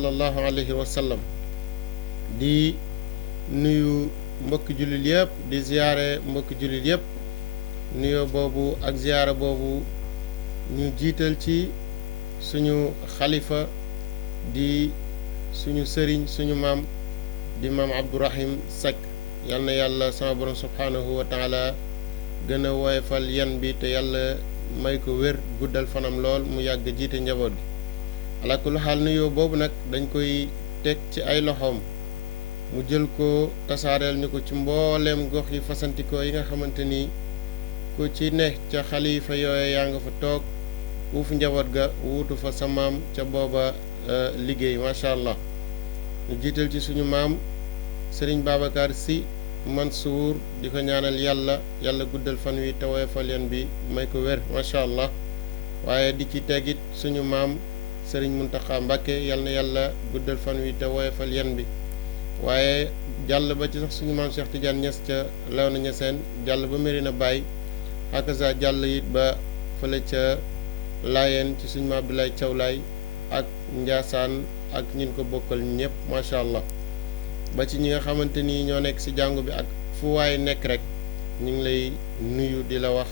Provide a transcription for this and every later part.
sallallahu alayhi wa sallam di nuyu mbokki jullit yëpp di ziyaare mbokki jullit yëpp nuyoo boobu ak ziyaara boobu ñu jiital ci suñu xalifa di suñu sëriñ suñu maam di maam Abdourahim Seck yal na yàlla sama borom subhaanahu wa taala gën a woyofal yan bi te yàlla may ko wér guddal fanam lool mu yàgg jiite njaboot gi ala kulli xaal nuyoo boobu nag dañ koy teg ci ay loxoom mu jël ko tasaareel ñu ko ci mbooleem gox yi fasantikoo yi nga xamante ni ku ci ne ca xalifa yooye yaa nga fa toog wuufu njaboot ga wuutu fa sa maam ca booba liggéey macha allah ñu jiital ci suñu maam Serigne Babacar Sy Mansour di ko ñaanal yàlla guddal fan wi te woyofal yan bi may ko wér macha allah waaye di ci tegit suñu maam Serigne Mountakha Mbacké yal na yàlla guddal fan wi te woyofal yan bi waaye jàll ba ci sax suñu maam Cheikh Tidiane Niass ca Léona Niassène jàll ba Medina Baye hakaza jàll it ba fële ca Laayeen ci suñu maam Abdoulaye Thiaw Laye ak Ndiassane ak ñin ko bokkal ñëpp macha allah ba ci ñi nga xamante ni ñoo nekk ci jàngu bi ak fu waaye nekk rek ñu ngi lay nuyu di la wax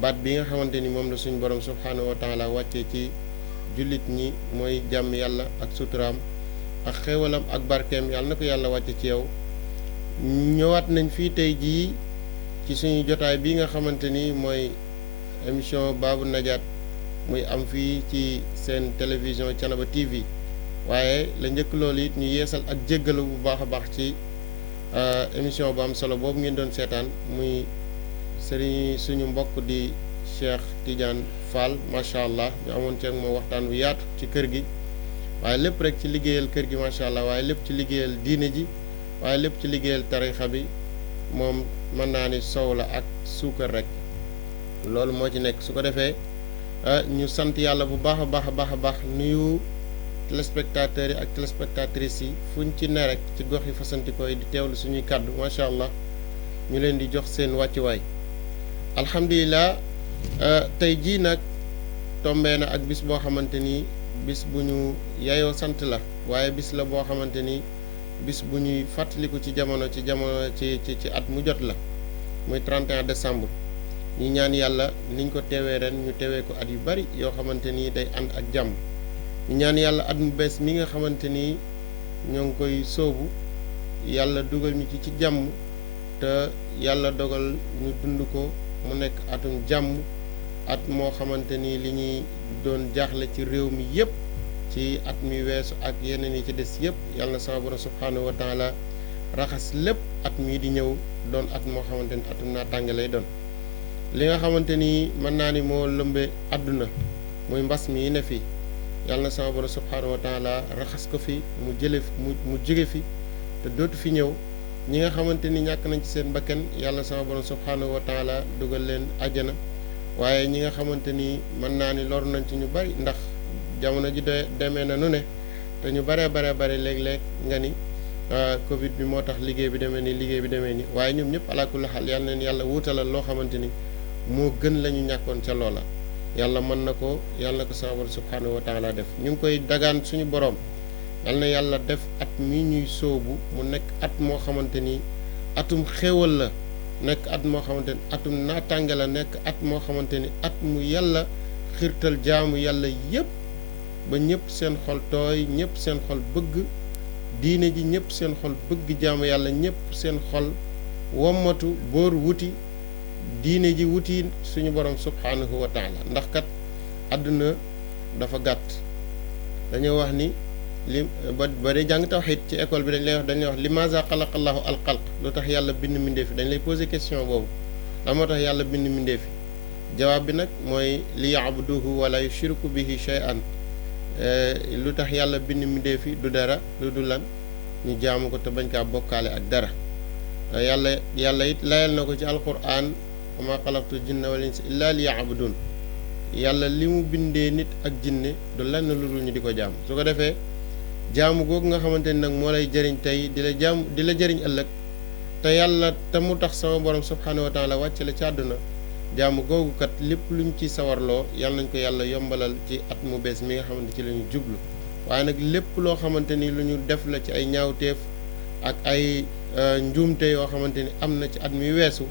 baat bi nga xamante ni moom la suñu borom subhaanahu wa taala wàccee ci jullit ñi mooy jàmm yàlla ak suturaam ak xéewalam ak barkeem yàlla na ko yàlla wàcce ci yow ñëwaat nañ fii tey jii ci suñu jotaay bi nga xamante ni mooy émission Babou Najaat muy am fii ci seen télévision Thiénaba TV waaye la njëkk loolu it ñu yeesal ak jéggalu bu baax a baax ci émission bu am solo boobu ngeen doon seetaan muy sëriñ suñu mbokk di Cheikh Tidiane Fall macha allah ñu amoon ceeg moo waxtaan wu yaatu ci kër gi waaye lépp rek ci liggéeyal kër gi macha allah waaye lépp ci liggéeyal diine ji waaye lépp ci liggéeyal tarixa bi moom mën naa ni sow la ak suukar rek loolu moo ci nekk su ko defee ñu sant yàlla bu baax a baax a baax a baax nuyu téléspectateurs yi ak téléspectatrices yi fuñ ci ne rek ci gox yi fasantikoo yi di teewlu suñuy kàddu macha allah ñu leen di jox seen wàccuwaay alhamdulilah tey jii nag tombee na ak bis boo xamante ni bis bu ñu yayoo sant la waaye bis la boo xamante ni bis bu ñuy fàttaliku ci jamono ci at mu jot la muy 31 décembre ñu ñaan yàlla niñ ko teewee ren ñu teewee ko at yu bari yoo xamante ni day ànd ak jàmm ñu ñaan yàlla at mu bees mi nga xamante ni ñoo ngi koy sóobu yàlla dugal ñu ci jàmm te yàlla dogal ñu dund ko mu nekk atum jàmm at moo xamante ni li ñuy doon jaaxle ci réew mi yépp ci at mi weesu ak yeneen yi ci des yépp yàlla na sama borom subhaanahu wa taala raxas lépp at mii di ñëw doon at moo xamante ni atum naataange lay doon li nga xamante ni mën naa ni moo lëmbe àdduna muy mbas mi ne fii yàlla na sama borom subhaanahu wa taala raxas ko fi mu jële mu jóge fi te dootu fi ñëw ñi nga xamante ni ñàkk nañ ci seen bakkan yàlla na sama borom subhaanahu wa taala dugal leen àjjana waaye ñi nga xamante ni mën naa ni lor nañ ci ñu bari ndax jamono ji demee na nu ne te ñu bare léeg-léeg nga ni covid bi moo tax liggéey bi demee ni waaye ñoom ñëpp ala kulli xaal yàlla leen yàlla wuutalal loo xamante ni moo gën la ñu ñàkkoon ca loola yàlla mën na ko yàlla na ko sama borom subhaanahu wa taala def ñu ngi koy dagaan suñu borom yàlla na yàlla def at mi ñuy sóobu mu nekk at moo xamante ni atum xéewal la nekk at moo xamante ni atum naataange la nekk at moo xamante ni at mu yàlla xiirtal jaamu yàlla yépp ba ñëpp seen xol tooy ñëpp seen xol bëgg diine ji ñëpp seen xol bëgg jaamu yàlla ñëpp seen xol wommatu boor wuti diine ji wuti suñu borom subhaanahu wa taala ndax kat àdduna dafa gàtt dañoo wax ni li ba dee jàng tawxiid ci école bi dañ lay wax limaza xalaqallahu alxalq lu tax yàlla bind mbindeef dañ lay poser question boobu lan moo tax yàlla bind mbindeef jawaab bi nag mooy li yaabuduhu wala yushriku bihi shay'an lu tax yàlla bind mbindeef yi du dara lu du lan ñu jaamu ko te bañ kaa bokkaale ak dara yàlla it layal na ko ci alquran wa ma xalaqtu jinna wal insa illa li yaabudun yàlla li mu bindee nit ak jinne du lenn lu dul ñu di ko jaam su ko defee jaamu googu nga xamante ni nag moo lay jëriñ tey di la jëriñ ëllëg te yàlla te mu tax sama borom subhaanahu wa taala wàcce la ci àdduna jaamu googu kat lépp luñ ci sawarloo yàlla nañ ko yàlla yombalal ci at mu bees mi nga xamante ci la ñu jublu waaye nag lépp loo xamante ni lu ñu def la ci ay ñaawteef ak ay njuumte yoo xamante ni am na ci at mi weesu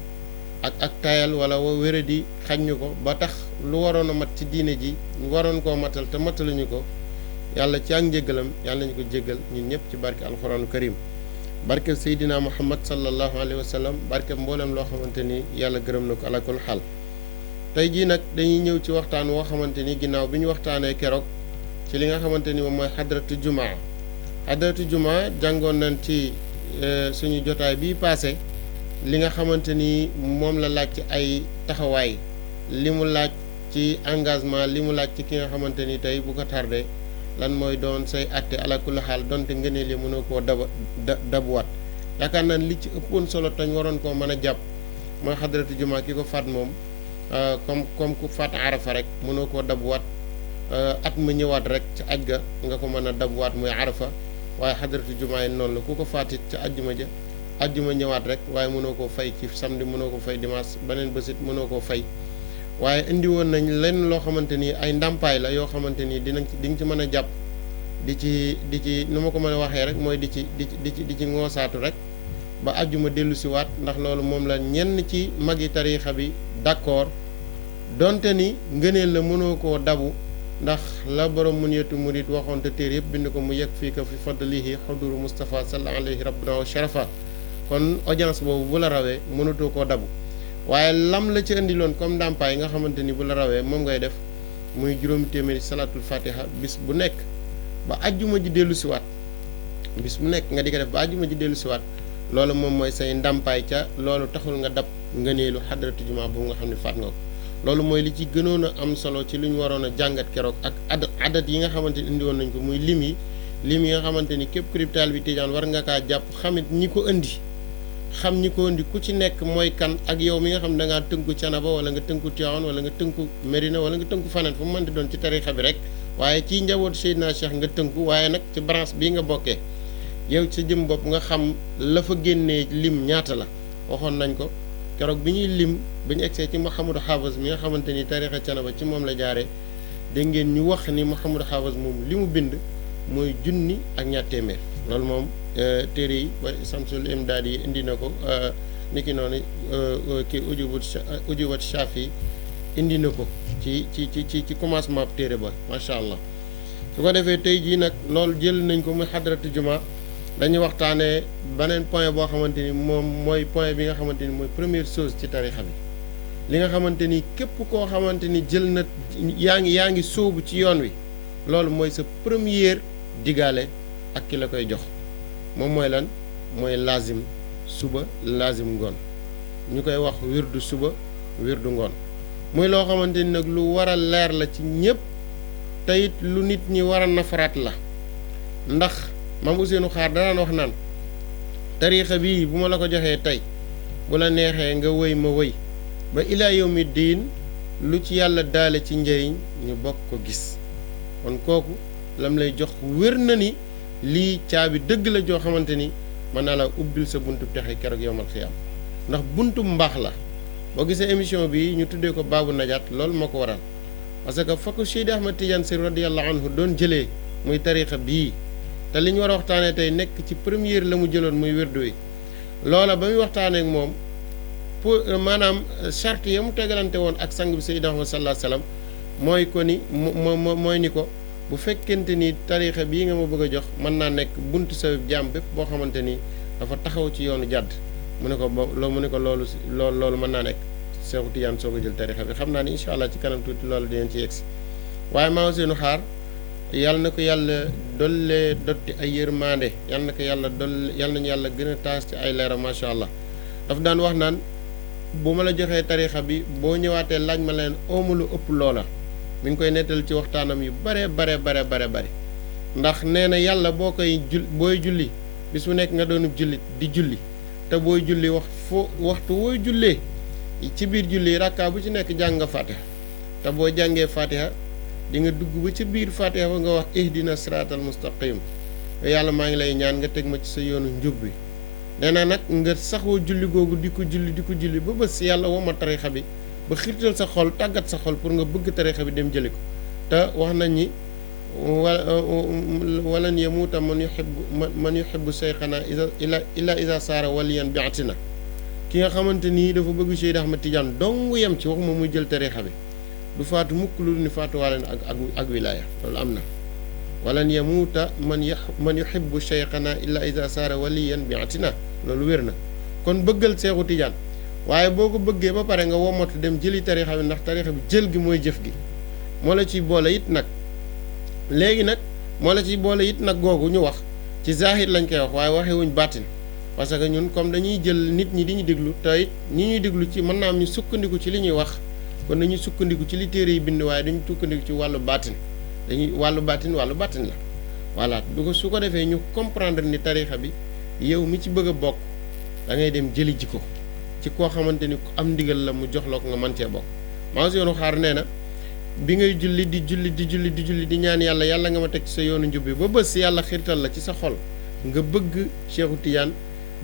ak tayal wala wéradi xañ ñu ko ba tax lu waroon a mat ci diine ji ñu waroon koo matal te mataluñu ko yàlla ci ak njéggalam yàlla nañu ko jéggal ñun ñëpp ci barke alxuraanu karim barke Seydina Muhammad sallallahu alayhi wa sallam barke mboolem loo xamante ni yàlla gërëm na ko ala kulli xaal tey jii nag dañuy ñëw ci waxtaan woo xamante ni ginnaaw bi ñu waxtaanee keroog ci li nga xamante ni moom mooy xadratu jumaa xadratu jumaa jàngoon nañ ci suñu jotaay bii paase li nga xamante ni moom la laaj ci ay taxawaay li mu laaj ci engagement li mu laaj ci ki nga xamante ni tey bu ko tardé lan mooy doon say atte ala kulli xaal donte ngëneel yi mënoo koo dabuwaat yaakaar naa li ci ëppoon solo tañ waroon koo mën a jàpp mooy xadratu jumaa ki ko faat moom comme ku faat arafa rek mënoo koo dabuwaat at ma ñëwaat rek ci aj ga nga ko mën a dabuwaat muy arafa waaye xadratu jumaa yi noonu la ku ko faatit ca ajjuma ñëwaat rek waaye mënoo koo fay ci samedi mënoo ko fay dimanche beneen bësit mënoo koo fay waaye indi woon nañ lenn loo xamante ni ay ndàmpaay la yoo xamante ni di nga ci mën a jàpp di ci nu ma ko mën a waxee rek mooy di ci ngoosaatu rek ba ajjuma dellu si waat ndax loolu moom la ñenn ci magi tariixa bi d'accord donte ni ngëneel la mënoo koo dabu ndax la borom Munyatu Murid waxoon te téere yëpp bind ko mu yegg fii ko fi fadlihi xuduru Mustafa sallallahu alayhi rabbuna wa sharafa kon audience boobu bu la rawee mënatoo koo dabu waaye lam la ci indiloon comme ndàmpaay nga xamante ni bu la rawee moom ngay def muy juróomi téeméeri salaatul fatiha bis bu nekk ba ajjuma ji dellu siwaat bis bu nekk nga di ko def ba ajjuma ji dellu siwaat loolu moom mooy say ndàmpaay ca loolu taxul nga dab ngëneelu xadratu jumaa boobu nga xam ne faat nga ko loolu mooy li ci gënoon a am solo ci lu ñu waroon a jàngat keroog ak adat yi nga xamante ni indi woon nañ ko muy lim yi nga xamante ni képp cryptal bi tijaan war nga kaa jàpp xamit ñi ko indi xam ñi ko indi ku ci nekk mooy kan ak yow mi nga xam da ngaa tënku Canaba wala nga tënku Tiwaawan wala nga tënku Medina wala nga tënku faneen fu mu mënti doon ci tarixa bi rek waaye ci njabootu Seydina Cheikh nga tënku waaye nag ci branche bii nga bokkee yow ci jëm bopp nga xam la fa génnee lim ñaata la waxoon nañ ko keroog bi ñuy lim bi ñu egsee ci Mouhamadou Hafiz mi nga xamante ni tarixa Canaba ci moom la jaaree dégg ngeen ñu wax ni Mouhamadou Hafiz moom li mu bind mooy junni ak ñaar téeméer loolu moom téere yi ba Samsul Imdaad yi indi na ko niki noonu kii ujubat Shafi indi na ko ci commencement téere ba macha allah su ko defee tey jii nag loolu jël nañ ko muy xadratu juma dañuy waxtaanee beneen point boo xamante ni moom mooy point bi nga xamante ni mooy première chose ci tarixa bi li nga xamante ni képp koo xamante ni jël na yaa ngi sóobu ci yoon wi loolu mooy sa première digaale ak ki la koy jox moom mooy lan mooy lazim suba lazim ngoon ñu koy wax wirdu suba wirdu ngoon muy loo xamante ni nag lu war a leer la ci ñëpp te it lu nit ñi war a nafaraat la ndax maam Ousseynou Xaar danaan wax naan tariixa bii bu ma la ko joxee tey bu la neexee nga wëy ma wëy ba ilaa yawmi diin lu ci yàlla daale ci njëriñ ñu bokk ko gis kon kooku lam lay jox wér na ni lii caabi dëgg la joo xamante ni mën naa la ubbil sa buntu texe keroog yowmal xiyaam ndax buntu mbaax la boo gisee émission bi ñu tuddee ko baabu najaat loolu moo ko waral parce que fa ko Cheikh Ahmad Tidiane Sy radiyallahu anhu doon jëlee muy tariixa bii te li ñu war a waxtaanee tey nekk ci première la mu jëloon muy wérdu wi loola ba muy waxtaanee ak moom pour maanaam charte ya mu tegalante woon ak sang bi Seydina Muhammad sallallahu alayhi wa sallam mooy ko ni mooy ni ko bu fekkente ni tariixa bii nga ma bëgg a jox mën naa nekk buntu sa jaam bépp boo xamante ni dafa taxaw ci yoonu jàdd mu ne ko loolu mën naa nekk Seexu Tijaan soo ko jël tariixa bi xam naa ni incha allah ci kanam tuuti loolu dinañ ci yegsi waaye maa seenu xaar yàlla na ko yàlla dollee dotti ay yërmande yàlla na ko yàlla yàlla nañu yàlla gën a taas ci ay leeram macha allah daf daan wax naan bu ma la joxee tariixa bi boo ñëwaatee laaj ma leen oomu lu ëpp loola mi ngi koy nettal ci waxtaanam yu bare ndax nee na yàlla boo koy booy julli bis bu nekk nga doonub jullit di julli te booy julli waxtu wooy jullee ci biir julli rakka bu ci nekk jàng nga fatiha te boo jàngee fatiha di nga dugg ba ci biir fatiha ba nga wax ihdina siraatal mustaqim yàlla maa ngi lay ñaan nga teg ma ci sa yoonu njub bi nee na nag nga saxoo julli googu di ko julli ba bés yàlla woma tariixa bi ba xirtal sa xol tàggat sa xol pour nga bëgg tariixa bi dem jëli ko te wax nañ ni walan yamuuta man yuhibbu seyxana illa isa saara waliyan bi atina ki nga xamante nii dafa bëgg Cheikh Ahmad Tidiane dong yem ci waxuma muy jël tarixa bi du faatu mukk lu ni faatuwaale na ak wilaaya loolu am na walan yamuuta man yuhibbu seyxana illa isa saara waliyan bi atina loolu wér na kon bëggal Seexu Tidiane waaye boo ko bëggee ba pare nga womatu dem jëli tarixa bi ndax tarixa bi jël gi mooy jëf gi moo la ciy boole it nag léegi nag moo la ciy boole it nag googu ñu wax ci zahir lañ koy wax waaye waxewuñ baatin parce que ñun comme dañuy jël nit ñi di ñu déglu te it ñi ñuy déglu ci mën naa am ñu sukkandiku ci li ñuy wax kon dañuy sukkandiku ci li téere yi bind waaye dañu sukkandiku ci wàllu baatin wàllu baatin la voilà su ko defee ñu comprendre ni tarixa bi yow mi ci bëgg a bokk da ngay dem jëli ji ko ci koo xamante ni ku am ndigal la mu jox la ko nga mën cee bokk maa si yoonu xaar nee na bi ngay julli di ñaan yàlla nga ma teg ci sa yoonu njub bi ba bés yàlla xirtal la ci sa xol nga bëgg Cheikhu Tidiane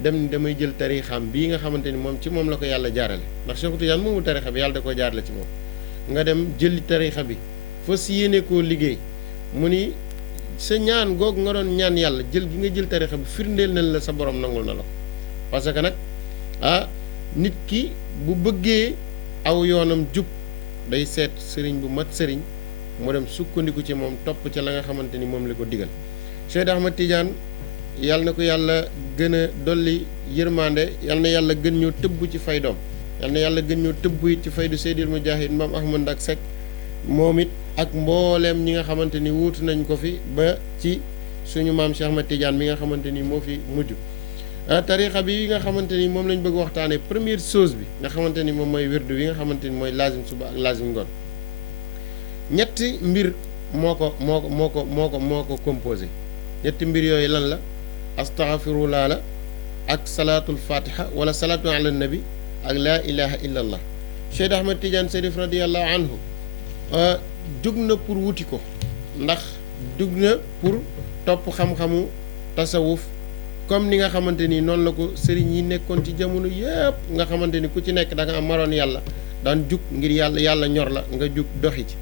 dem damay jël tarixam bii nga xamante ni moom ci moom la ko yàlla jaarale ndax Cheikhu Tidiane moomu tarixa bi yàlla da koo jaarale ci moom nga dem jëli tarixa bi fas yéene koo liggéey mu ni sa ñaan googu nga doon ñaan yàlla jël gi nga jël tarixa bi firndeel nañ la sa borom nangul na la ko parce que nag nit ki bu bëggee aw yoonam jub day seet sëriñ bu mat sëriñ mu dem sukkandiku ci moom topp ca la nga xamante ni moom la ko digal Cheikh Ahmad Tidiane yàlla na ko yàlla gën a dolli yërmande yàlla na yàlla gën ñoo tëbb ci faydoom yàlla na yàlla gën ñoo tëbb it ci faydu Seydil Mujahid Maam Ahmad Ndak Seck moom it ak mbooleem ñi nga xamante ni wuutu nañ ko fi ba ci suñu maam Cheikh Ahmad Tidiane mi nga xamante ni moo fi mujj tarixa bi nga xamante ni moom lañ bëgg waxtaanee première chose bi nga xamante ni moom mooy wirdu wi nga xamante ni mooy lazim suba ak lazim ngoon ñetti mbir moo ko composé ñetti mbir yooyu lan la astaghfirullah la ak salaatul fatiha wala salaatu ala nabi ak laa ilaha illa allah Cheikh Ahmad Tidiane Chérif radiallahu anhu jug na pour wuti ko ndax jug na pour topp xam-xamu tasawuf comme ni nga xamante ni noonu la ko sëriñ yi nekkoon ci jamono yëpp nga xamante ni ku ci nekk da nga am maroon yàlla daan jug ngir yàlla ñor la nga jug doxi ci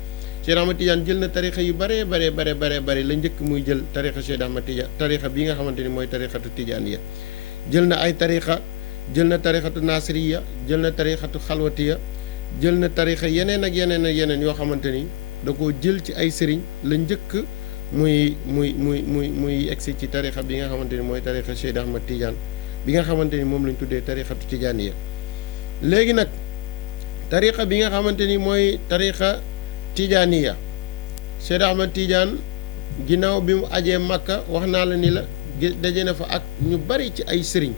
Cheikh Ahmad Tidiane jël na tarixa yu bare la njëkk muy jël tarixa Cheikh Ahmad Tidiane tarixa bi nga xamante ni mooy tarixatu tijaaniya jël na ay tarixa jël na tarixatu nasiriya jël na tarixatu xalwatiya jël na tarixa yeneen ak yeneen yoo xamante ni da koo jël ci ay sëriñ la njëkk muy egsi ci tarixa bi nga xamante ni mooy tarixa Cheikh Ahmad Tidiane bi nga xamante ni moom lañ tuddee tarixatu tijaaniya léegi nag tarixa bi nga xamante ni mooy tarixa tijaaniya Cheikh Ahmad Tidiane ginnaaw bi mu ajee Makka wax naa la ni la daje na fa ak ñu bari ci ay sëriñ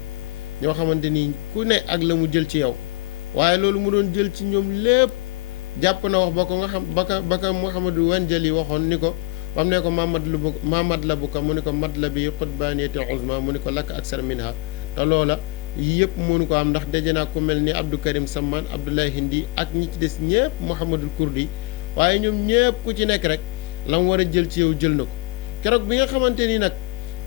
ñoo xamante ni ku ne ak la mu jël ci yow waaye loolu mu doon jël ci ñoom lépp jàpp na wax ba ko nga xam baka Mouhamadou Wanjali waxoon ni ko bam ne ko mamad la bu ko mu ni ko mat la bi xutbaaniyati uzma mu ni ko lakk aksar minha te loola yëpp mënu ko am ndax daje naa ku mel ni Abdou Karim Samman Abdoulaye Hindi ak ñi ci des ñëpp Mouhamadul Kurdi waaye ñoom ñëpp ku ci nekk rek la mu war a jël ci yow jël na ko keroog bi nga xamante ni nag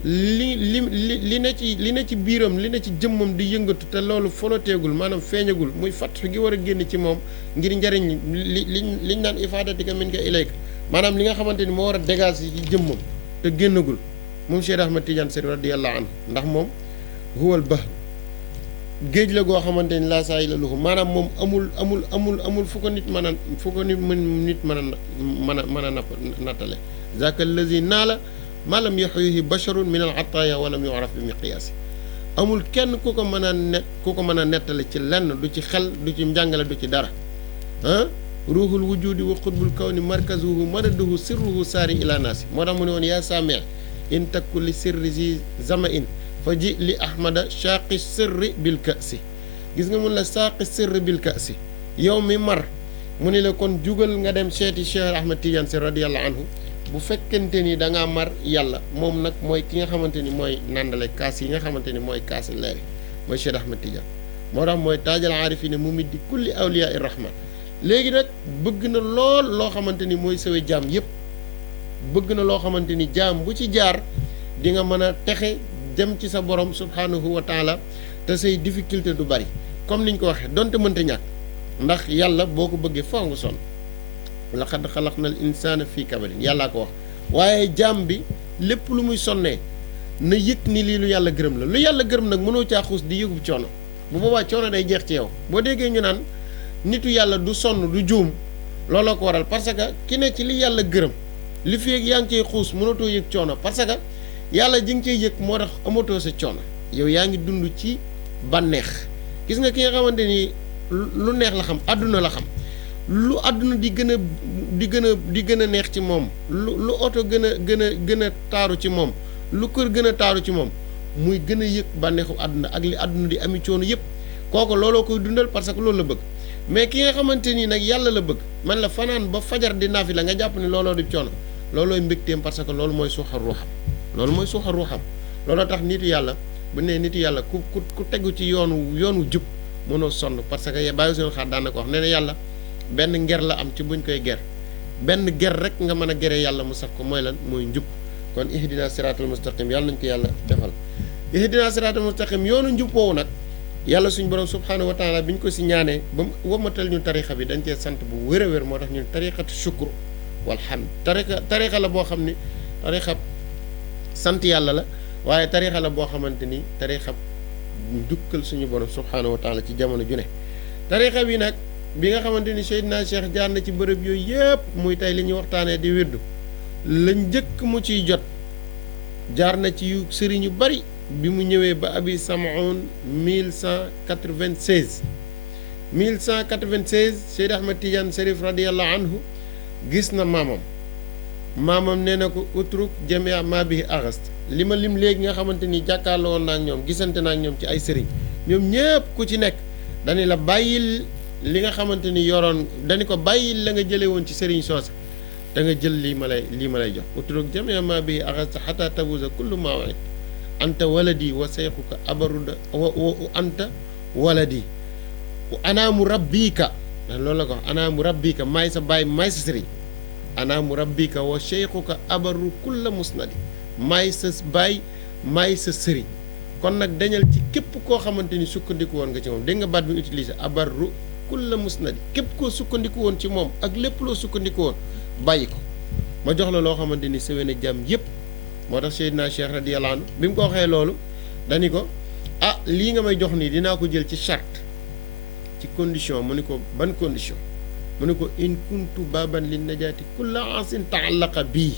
li ne ci biiram li ne ci jëmmam di yëngatu te loolu foloteegul maanaam feeñagul muy fatt gi war a génn ci moom ngir njariñ liñ naan ifaadatika min ka ilayka maanaam li nga xamante ni moo war a dégager ci jëmmam te génnagul moom Cheikh Ahmad Tidiane Chérif radiyallahu anhu ndax moom huwal bahr géej la goo xamante ni laa saa yi la luxu maanaam moom amul fu ko nit mën a nattale zaka allazi naa la ma lam yaxwihi basharun min al ataaya walam yuraf bi miqyaasi amul kenn ku ko mën a nettale ci lenn du ci xel du ci njàngale du ci dara ruuxul wujudi wa xutbul kawni markazuhu madaduhu sirruhu saari ila naasi moo tax mu ne woon yaa saamia in takku li sirri si zama in fa ji li ahmada saaqi sirri bil kasi gis nga mun la saaqi sirri bil kasi yow mi mar mu ni la kon jugal nga dem seeti Cheikh Ahmad Tidiane Sy radiyallahu anhu bu fekkente ni da ngaa mar yàlla moom nag mooy ki nga xamante ni mooy nandale kaas yi nga xamante ni mooy kaasi leeri mooy Cheikh Ahmad Tidiane moo tax mooy taajal aarifina mu middi kulli awliyaa irrahman léegi nag bëgg na lool loo xamante ni mooy sawe jaam yépp bëgg na loo xamante ni jaam bu ci jaar di nga mën a texe dem ci sa borom subhanahu wa taala te say difficulté du bari comme niñ ko waxee donte mënta ñàkk ndax yàlla boo ko bëggee foo nga sonn laqad xalaqnal insaana fii kabadin yàllaa ko wax waaye jaam bi lépp lu muy sonnee na yëg ni lii lu yàlla gërëm la lu yàlla gërëm nag mënoo caa xuus di yëgub coono bu boobaa coono day jeex ci yow boo déggee ñu naan nitu yàlla du sonn du juum looloo ko waral parce que ki ne ci li yàlla gërëm li fi yaa ngi ciy xuus mënatoo yëg coono parce que yàlla ji nga ciy yëg moo tax amatoo sa coono yow yaa ngi dund ci bànneex gis nga ki nga xamante ni lu neex la xam àdduna la xam lu àdduna di gën a neex ci moom lu oto gën a taaru ci moom lu kër gën a taaru ci moom muy gën a yëg bànneexu àdduna ak li àdduna di ami coono yëpp kooku looloo koy dundal parce que loolu la bëgg mais ki nga xamante ni nag yàlla la bëgg man la fanaan ba fajar di naafi la nga jàpp ni looloo di coono loolooy mbégteem parce que loolu mooy suuxal ruuxam looloo tax nitu yàlla bu ne nitu yàlla ku tegu ci yoonu jub mënoo sonn parce que bàyyi seen xaar daan na ko wax nee na yàlla benn nger la am ci buñ koy ger benn ger rek nga mën a gere yàlla mu saf ko mooy lan mooy njub kon ihdina siraatal mustaqim yàlla nañ ko yàlla defal ihdina siraatal mustaqim yoonu njub woowu nag yàlla suñu borom subhanahu wa taala bi ñu ko si ñaanee ba mu wamatal ñu tarixa bi dañ cee sant bu wér a wér moo tax ñun tarixatu shukr walhamd tarixa la boo xam ni tarixa sant yàlla la waaye tarixa la boo xamante ni tarixa njukkal suñu borom subhanahu wa taala ci jamono ju ne tarixa bi nag bi nga xamante ni Seydina Cheikh jaar na ci bërëb yooyu yëpp muy tey li ñuy waxtaanee di wirdu la njëkk mu ciy jot jaar na ci yu sëriñ yu bari bi mu ñëwee ba abi samaun 1196 Seyd Ahmad Tidiane Chérif radiallahu anhu gis na maamam nee na ko utruk jamia ma bi agast li ma lim léegi nga xamante ni jàkkaarloo woon naa ak ñoom gisante naa ak ñoom ci ay sëriñ ñoom ñëpp ku ci nekk dañu la bàyyil li nga xamante ni yoroon dañu ko bàyyil la nga jëlee woon ci sëriñ soosa da nga jël lii ma lay jox utruk jamia ma bi agast xata tabusa kullu ma waid anta waladi wa seyxuka abaruda wa anta waladi anaamu rabbika loolu la ko wax anaamu rabbika maay sa baay maay sa sëriñ anaamu rabbika wa seyxuka abaru kulla musnadi maay sa baay maay sa sëriñ kon nag dañal ci képp koo xamante ni sukkandiku woon nga ci moom dégg nga baat bi ñu utilisé abaru kulla musnadi képp koo sukkandiku woon ci moom ak lépp loo sukkandiku woon bàyyi ko ma jox la loo xamante ni sëwee na jàmm yépp moo tax Seydina Cheikh radiyallahu anhu bi mu ko waxee loolu dani ko lii nga may jox nii dinaa ko jël ci charte ci condition mu ni ko ban condition mu ne ko in kuntu baban li najaati kulla asin taallaqa bii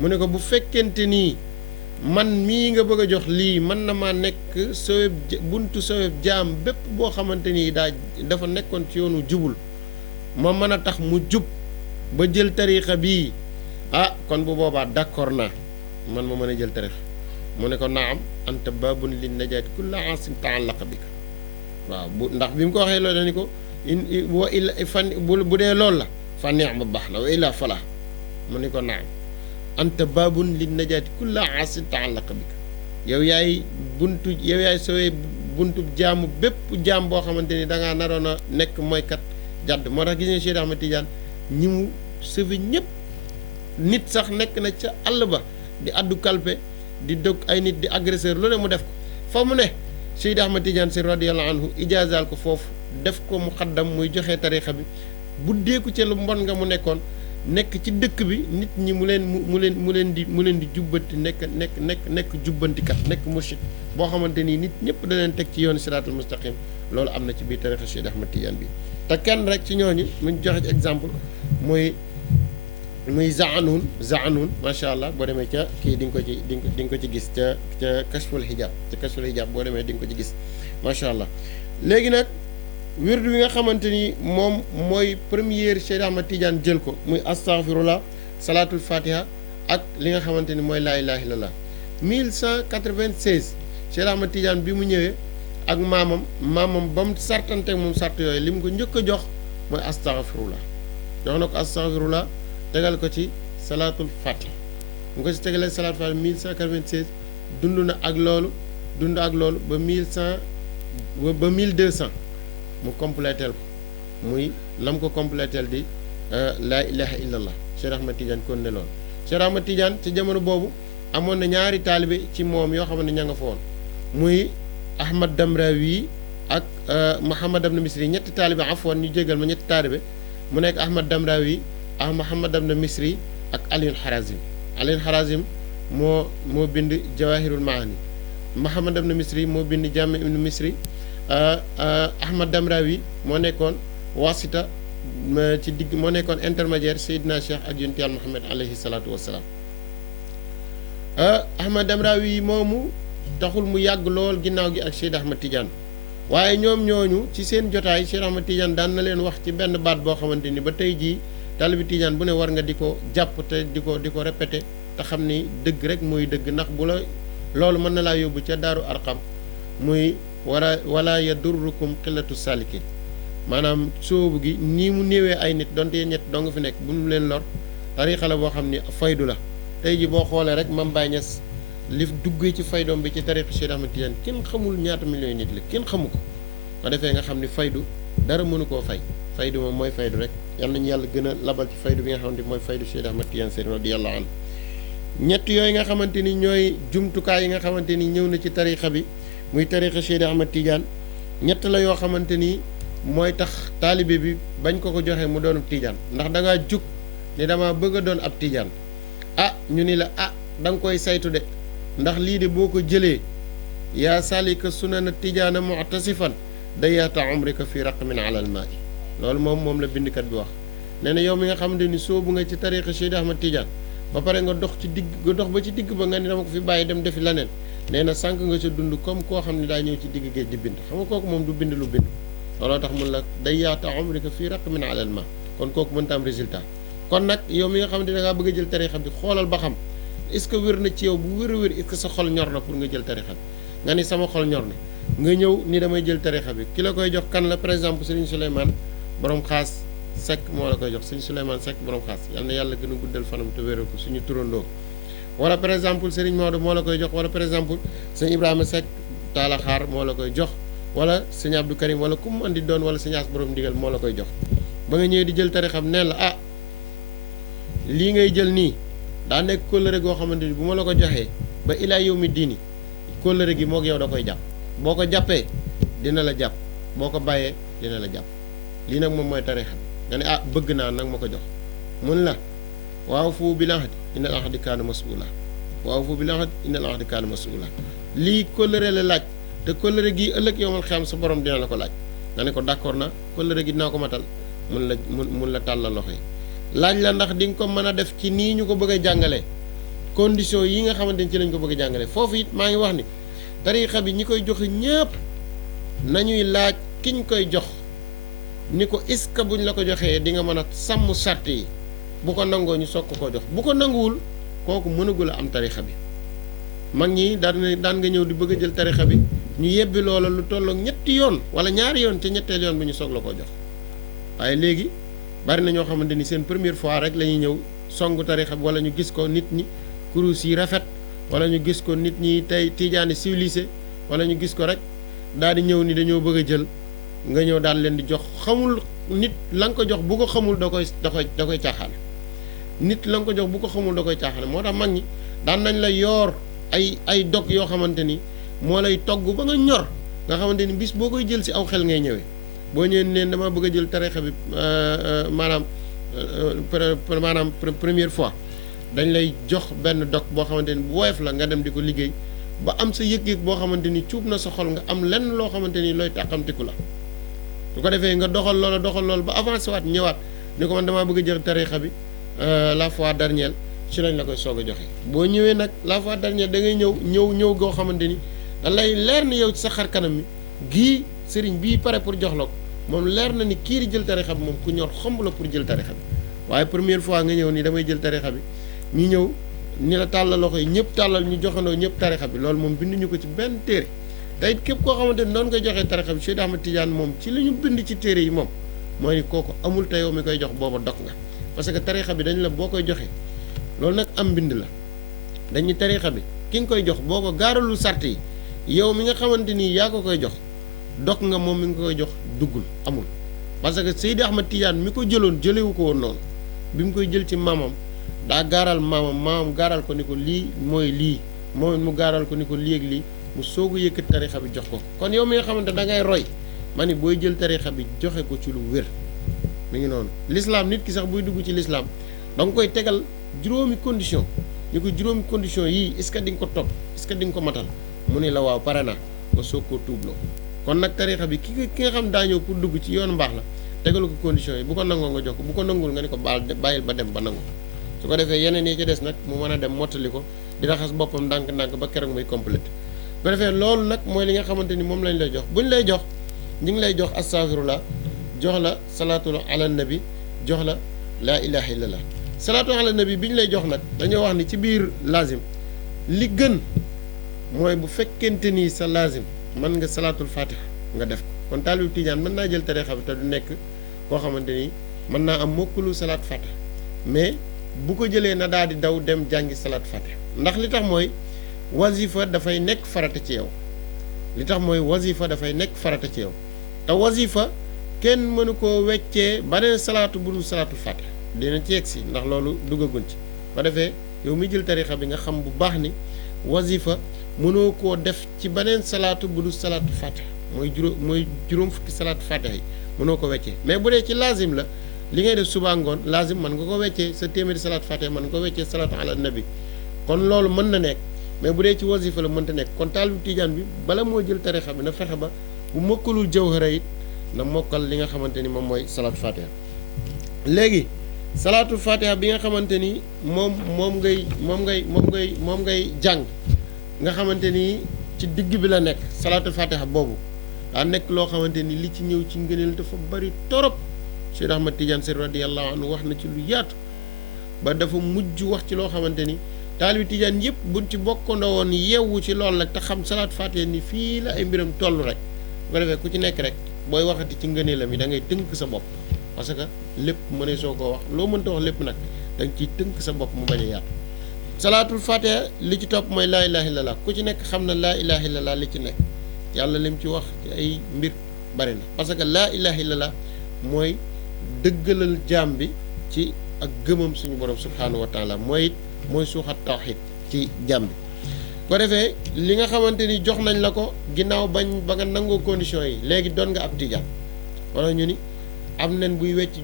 mu ne ko bu fekkente nii man mii nga bëgg a jox lii mën na maa nekk soweb buntu soweb jaam bépp boo xamante ni dafa nekkoon ci yoonu jubul ma mën a tax mu jub ba jël tarixa bii kon bu boobaa d'accord naa man ma mën a jël tarixa mu ne ko naam anta babun li najaati kulla asin taallaqa bika waaw ndax bi mu ko waxee loolu dañu ko wa illa fan bu dee loolu la fa neex ma baax na wa illa fala mu ni ko naam anta babun li najaati kulla asin taallaqa bika yow yaay sowee buntu jaamu bépp jaam boo xamante ni dangaa naroon a nekk mooykat jàdd moo tax gis ne Cheikh Ahmad Tidiane ñi mu sauvé ñëpp nit sax nekk na ca àll ba di addu kalpe di dog ay nit di agresseur lu ne mu def ko fa mu ne Cheikh Ahmad Tidiane si radiyallahu anhu ijaazaal ko foofu def ko mu xaddam muy joxe tarixa bi bu deeku ca lu mbon nga mu nekkoon nekk ci dëkk bi nit ñi mu leen di jubbanti nekk jubbantikat nekk murshid boo xamante nii nit ñëpp da leen teg ci yoonu siraatul mustaqim loolu am na ci biir tarixa Cheikh Ahmad Tidiane bi te kenn rek ci ñooñu mu joxe ci exemple muy zaanun macha allah boo demee ca kii di nga ko ci gis ca kashful hijab boo demee di nga ko ci gis macha allah léegi nag wirdu wi nga xamante ni moom mooy première Cheikh Ahmad Tidiane jël ko muy astaghfirullah salatul fatiha ak li nga xamante ni mooy laa ilaha illallah 1196 Cheikh Ahmad Tidiane bi mu ñëwee ak maamam ba mu sartante moom sart yooyu li mu ko njëkk a jox mooy astaghfirullah jox na ko astaghfirullah tegal ko ci salaatul fatih mu ko ci tegalee salaatul fatih 1196 dund ak loolu ba 1200 mu compléteel ko muy lam ko compléteel di laa ilaha illallah Cheikh Ahmad Tidiane kon ne loolu Cheikh Ahmad Tidiane ci jamono boobu amoon na ñaari taalibe ci moom yoo xam ne ña nga fa woon muy Ahmad Damrawi ak Muhammad ibn Misri ñetti taalibe afoon ñu jégal ma ñetti taalibe mu nekk Ahmad Damrawi Muhammad ibn Misri ak Aliyul Harazim Ali al-Harazim moo bind Jawahirul Maani. Muhammad ibn Misri moo bind Jaami ibn Misri. Ahmad Damrawi moo nekkoon wasita ci digg moo nekkoon intermédiaire Seydina Cheikh ak yonent Yàlla Muhammad alayhi salaatu wassalaam. Ahmad Damrawi moomu taxul mu yàgg lool ginnaaw gi ak Cheikh Ahmad Tidiane waaye ñoom ñooñu ci seen jotaay Cheikh Ahmad Tidiane daan na leen wax ci benn baat boo xamante ni ba tey jii taalibe Tidiane bu ne war nga di ko jàpp te di ko répété te xam ni dëgg rek mooy dëgg ndax bu la loolu mën na laa yóbbu ca daaru arqam muy wala yadurrukum qillatu salikin maanaam sóobu gi nii mu néewee ay nit donte ñett doo nga fi nekk bu mu leen lor tariixa la boo xam ni faydu la tey ji boo xoolee rek Mame Baye Niass li duggee ci faydoom bi ci tariixa Cheikh Ahmad Tidiane kenn xamul ñaata millions nit la kenn xamu ko defee nga xam ni faydu dara mënu koo faydu moom mooy faydu rek yal nañu yàlla gën a labal ci faydu bi nga xamante mooy faydu Cheikh Ahmad Tidiane Sène radiyallahu anhu ñett yooyu nga xamante ni ñooy jumtukaay yi nga xamante ni ñëw na ci tariixa bi muy tariixa Cheikh Ahmad Tidiane ñett la yoo xamante ni mooy tax taalibe bi bañ ko joxee mu doonub Tidiane ndax da ngaa jug ni dama bëgg a doon ab Tidiane ñu ni la da nga koy saytu de ndax lii de boo ko jëlee yaa salika sunana Tidiane mu'tasifan dayata umrika fi raqmin ala almaai loolu moom la bindkat bi wax nee na yow mi nga xamante ni soobu nga ci tariixa Cheikh Ahmad Tidiane ba pare nga dox ba ci digg ba nga ni dama ko fi bàyyi dem defi leneen nee na sànq nga ca dund comme koo xam ne daa ñëw ci digg géej di bind xam nga kooku moom du bind lu bind looloo tax mun la day yaata umrika fii raqmin ala al ma kon kooku mënta am résultat kon nag yow mi nga xamante ne da ngaa bëgg a jël tariixa bi xoolal ba xam est ce que wér na ci yow bu wér a wér est ce que sa xol ñor na pour nga jël tariixa bi nga ni sama xol ñor na nga ñëw ni damay jël tariixa bi ki la koy jox kan la par exemple Serigne Souleymane borom xaas Seck moo la koy jox Serigne Souleymane Seck borom xaas yal na yàlla gën a guddal fanam te wéral ko suñu turandoo wala par exemple Serigne Maodo moo la koy jox wala par exemple sëñ Ibrahima Seck Taala Xaar moo la koy jox wala sëñ Abdou Karim wala ku mu andi doon wala sëñ As borom ndigal moo la koy jox ba nga ñëwee di jël tarixam neen la lii ngay jël nii daa nekk kóllëre goo xamante ni bu ma la ko joxee ba ilaa yow mi diini kóllëre gi moog yow da koy jàpp boo ko jàppee dina la jàpp boo ko bàyyee dina la jàpp lii nag moom mooy tarixa bi nga ne bëgg naa nag ma ko jox mun la waaw fu bil ahdi innal ahda kaana mas'uula waaw fu bil ahdi innal ahda kaana mas'uula lii kóllëre la laaj te kóllëre gi ëllëg yowmal xiyaam sa borom dina la ko laaj nga ne ko d'accord na kóllëre gi dinaa ko matal mun la tàllal loxo yi laaj la ndax di nga ko mën a def ci nii ñu ko bëgg a jàngalee condition yi nga xamante ni ci lañ ko bëgg a jàngalee foofu it maa ngi wax ni tariixa bi ñi koy joxe ñëpp nañuy laaj kiñ koy jox ni ko est-ce que buñ la ko joxee di nga mën a sàmm sart yi bu ko nangoo ñu soog ko jox bu ko nanguwul kooku mënagul a am tariixa bi mag ñi daan nga ñëw di bëgg a jël tariixa bi ñu yebbi loola lu tollook ñetti yoon wala ñaari yoon te ñetteel yoon bi ñu soog la ko jox waaye léegi bari na ñoo xamante ni seen première fois rek la ñuy ñëw songu tariixa bi wala ñu gis ko nit ñi kurus yi rafet wala ñu gis ko nit ñi tey tiijaani civilisé wala ñu gis ko rek daal di ñëw ni dañoo bëgg a jël nga ñëw daal leen di jox xamul nit la nga ko jox bu ko xamul da koy caaxaane nit la nga ko jox bu ko xamul da koy caaxaane moo tax mag ñi daan nañ la yoor ay dog yoo xamante ni moo lay togg ba nga ñor nga xamante ni bis boo koy jël si aw xel ngay ñëwee boo ñëwee neen dama bëgg a jël tariixa bi maanaam première fois dañ lay jox benn dog boo xamante ni bu woyof la nga dem di ko liggéey ba am sa yëg-yëg boo xamante ni cuub na sa xol nga am lenn loo xamante ni looy tàqamtiku la su ko defee nga doxal loolu ba avancé waat ñëwaat ni ko man damaa bëgg a jël tariixa bi la fois dernière ci lañ la koy soog a joxe boo ñëwee nag la fois dernière da ngay ñëw goo xamante ni da lay leer ni yow ci sa xar kanam mi gii sëriñ bii pare pour jox la ko moom leer na ni kii di jël tariixa bi moom ku ñor xomb la pour jël tariixa bi waaye première fois nga ñëw ni damay jël tariixa bi ñu ñëw ni la tàllal loxo yi ñëpp tàllal ñu joxandoo ñëpp tariixa bi loolu moom binduñu ko ci benn téere tey képp koo xamante ni noonu koy joxee tariixa bi Cheikh Ahmad Tidiane moom ci li ñu bind ci téere yi moom mooy ni kooku amul te yow mi koy jox booba dog nga parce que tariixa bi dañ la boo koy joxee loolu nag am mbind la dañu tariixa bi ki nga koy jox boo ko gaaralul sart yi yow mi nga xamante ni yaa ko koy jox dog nga moom mi nga koy jox duggul amul parce que Seydi Ahmad Tidiane mi ko jëloon jëlewu ko woon noonu bi mu koy jël ci maamam daa gaaral maamam gaaral ko ni ko lii mooy lii moom mu gaaral ko ni ko lii ak lii mu soog a yëkkat tariixa bi jox ko kon yow mi nga xamante da ngay roy ma ni booy jël tariixa bi joxe ko ci lu wér mi ngi noonu l'islam nit ki sax buy dugg ci l'islam da nga koy tegal juróomi condition ñu ko juróomi condition yii est-ce que di nga ko topp est-ce que di nga ko matal mu ni la waaw pare naa nga soog koo tuubloo kon nag tarixa bi ki nga xam daa ñëw pour dugg ci yoonu mbaax la tegalu ko condition yi bu ko nangoo nga jox ko bu ko nangul nga ni ko bàyyil ba dem ba nangu su ko defee yeneen yi ci des nag mu mën a dem mottali ko di raxas boppam ndànk-ndànk ba keroog muy complété bu ko defee loolu nag mooy li nga xamante ni moom lañ lay jox buñ lay jox ñu ngi lay jox astaghfirullah jox la salaatu ala nabi jox la laa ilaha illallah salaatu ala nabi bi ñu lay jox nag dañoo wax ni ci biir lazim li gën mooy bu fekkente ni sa lazim mën nga salaatul fatiha nga def ko kon taalibu tijaan mën naa jël tarixa bi te du nekk koo xamante ni mën naa am mokkulu salaat fatiha mais bu ko jëlee na daal di daw dem jàngi salaat fatiha ndax li tax mooy wazifa dafay nekk farata ci yow li tax mooy wazifa dafay nekk farata ci yow te wazifa kenn mënu koo weccee beneen salaatu bu dul salaatul fatiha dina ci yegg si ndax loolu duggaguñ ci ba defee yow mi jël tarixa bi nga xam bu baax ni wazifa mënoo koo def ci beneen salaatu bu dul salaatul fatiha mooy juróom fukki salaatu fatiha yi mënoo ko weccee mais bu dee ci lazim la li ngay def suba ngoon lazim mën nga ko weccee sa téeméeri salaatu fatiha mën nga ko weccee salaatu ala nabi kon loolu mën na nekk mais bu dee ci wazifa la mënta nekk kon taalibu tijaan bi bala moo jël tarixa bi na fexe ba bu mokkalul jawhara it na mokkal li nga xamante ni moom mooy salaatu fatiha léegi salaatul fatiha bi nga xamante ni moom ngay jàng nga xamante ni ci digg bi la nekk salaatul fatiha boobu daa nekk loo xamante ni li ci ñëw ci ngëneel dafa bari torop Cheikh Ahmad Tidiane Sy radiyallahu anhu wax na ci lu yaatu ba dafa mujj wax ci loo xamante ni taalibi tijaan yëpp buñ ci bokkandoo woon yeewu ci loolu rek te xam salaat fatiha ni fii la ay mbiram toll rek bu ko defee ku ci nekk rek booy waxati ci ngëneelam yi da ngay tënk sa bopp parce que lépp mënee soo koo wax loo mënta wax lépp nag da nga ciy tënk sa bopp mu bañ a yaatu salaatul fatiha li ci topp mooy laa ilaha illallah ku ci nekk xam na laa ilaha illallah li ci nekk yàlla lim ci wax ci ay mbir bari na parce que laa ilaha illallah mooy dëggalal jaam bi ci ak gëmam suñu borom subhanahu wa taala mooy suuxat tawxid ci jaam bi ko defee li nga xamante ni jox nañ la ko ginnaaw ba nga nangoo condition yi léegi doon nga ab tijaan wala ñu ni am nañ buy wecc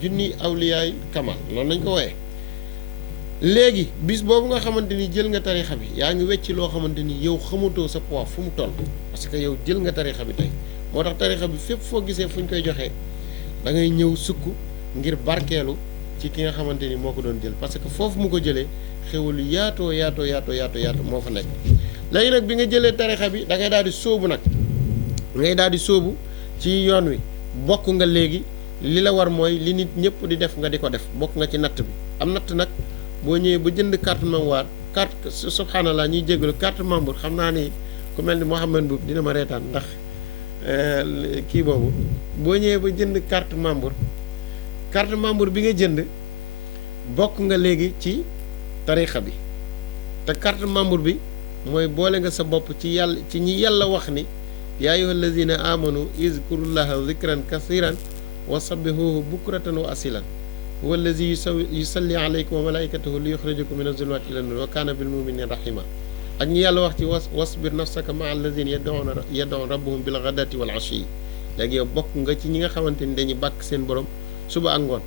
junni awliyaay kamal loolu nañ ko wooyee léegi bis boobu nga xamante ni jël nga tarixa bi yaa ngi wecc loo xamante ni yow xamatoo sa poids fu mu toll parce que yow jël nga tarixa bi tey moo tax tarixa bi fépp foo gisee fu ñu koy joxee da ngay ñëw sukk ngir barkeelu ci ki nga xamante ni moo ko doon jël parce que foofu mu ko jëlee xewul yaatoo moo fa nekk léegi nag bi nga jëlee tarixa bi da ngay daal di sóobu nag ngay daal di sóobu ci yoon wi bokk nga léegi li la war mooy li nit ñëpp di def nga di ko def bokk nga ci natt bi am natt nag boo ñëwee ba jënd carte membre subhanallah ñuy jégalu carte membre xam naa ni ku mel ni Mouhamed Boub dina ma reetaan ndax kii boobu boo ñëwee ba jënd carte membre bi nga jënd bokk nga léegi ci tarixa bi te carte membre bi mooy boole nga sa bopp ci yàlla ci ñi yàlla wax ni yaa ayyuha allazina amanu izkurullaha zikran kasiran wa sabbihuhu bukratan wa asilan huwa allazi yusalli alaykum wa malaikatahu li yuxrijakum min azulumati ila nur wa kaana bil muminina rahima ak ñi yàlla wax ci wasbir nafsaka maa allazina yad'una rabbahum bil ghadati wal ashi léegi yow bokk nga ci ñi nga xamante ni dañuy bàkk seen borom suba ak ngoon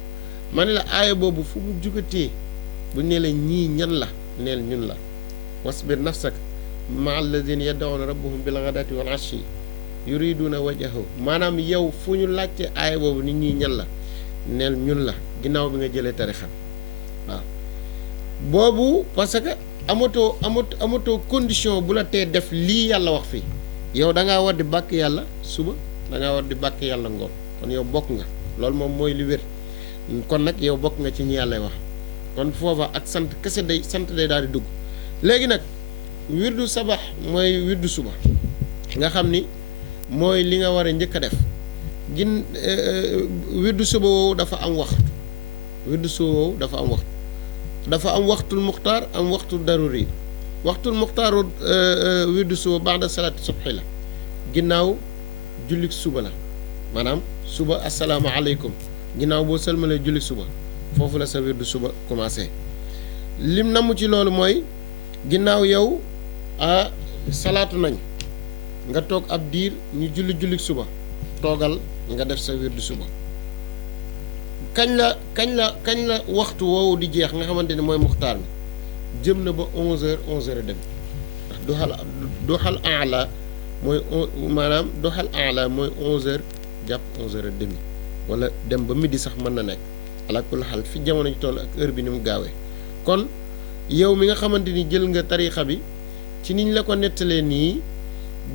ma ne la aaya boobu fu mu jugatee bu ne la ñii ñan la neel ñun la wasbir nafsaka maa allazina yad'una rabbahum bil ghadati wal ashi yuriduna wajhahu maanaam yow fu ñu laajte aaya boobu nit ñi ñan la neel ñun la ginnaaw bi nga jëlee tarixa waaw boobu parce que amatoo condition bu la tee def lii yàlla wax fii yow da ngaa war di bàkk yàlla suba da ngaa war di bàkk yàlla ngoon kon yow bokk nga loolu moom mooy li wér kon nag yow bokk nga ci ñi yàlla wax kon foofa ak sant kese day daal di dugg léegi nag wirdu sabax mooy wirdu suba nga xam ni mooy li nga war a njëkk a def wirdu suba woowu dafa am waxtu wirdu suba woowu dafa am waxtul muxtaar am waxtul daruri waxtul muxtaaru wirdu suba ba'da salaati subhi la ginnaaw jullik suba la maanaam suba asalaamaaleykum ginnaaw boo sëlmalee jullik suba foofu la sa wirdu suba commencé lim namu ci loolu mooy ginnaaw yow salaatu nañ nga toog ab diir ñu jullik suba toogal nga def sa wirdu suba kañ la waxtu woowu di jeex nga xamante ni mooy muxtaar mi jëm na ba 11h 11h30 ndax duxal ala mooy maanaam duxal ala mooy 11h jàpp 11h30 wala dem ba midi sax mën na nekk ala kulli xaal fi jamono ji toll ak heure bi ni mu gaawee. kon yow mi nga xamante ni jël nga tariixa bi ci niñ la ko nettalee nii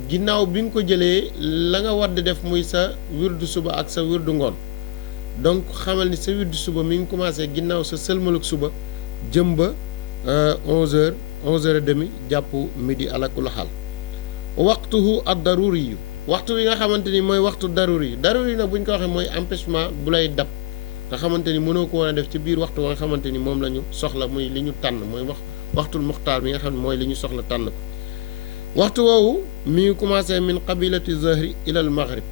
ginnaaw bi nga ko jëlee la nga war di def muy sa wirdu suba ak sa wirdu ngoon donc xamal ni sa wirdu suba mi ngi commencé ginnaaw sa sëlmaluk suba jëm ba 11h 11h30 jàpp midi ala kulli xaal. waxtuhu ad daruri yu waxtu wi nga xamante ni mooy waxtu daruri yi nag bu ñu ko waxee mooy empêchement bu lay dab nga xamante ni mënoo ko woon a def ci biir waxtu wa nga xamante ni moom la ñu soxla muy li ñu tànn mooy waxtul muxtaar bi nga xam ne mooy li ñu soxla tànn ko. waxtu woowu mi ngi commencé min qabilati zahri ilal maghrib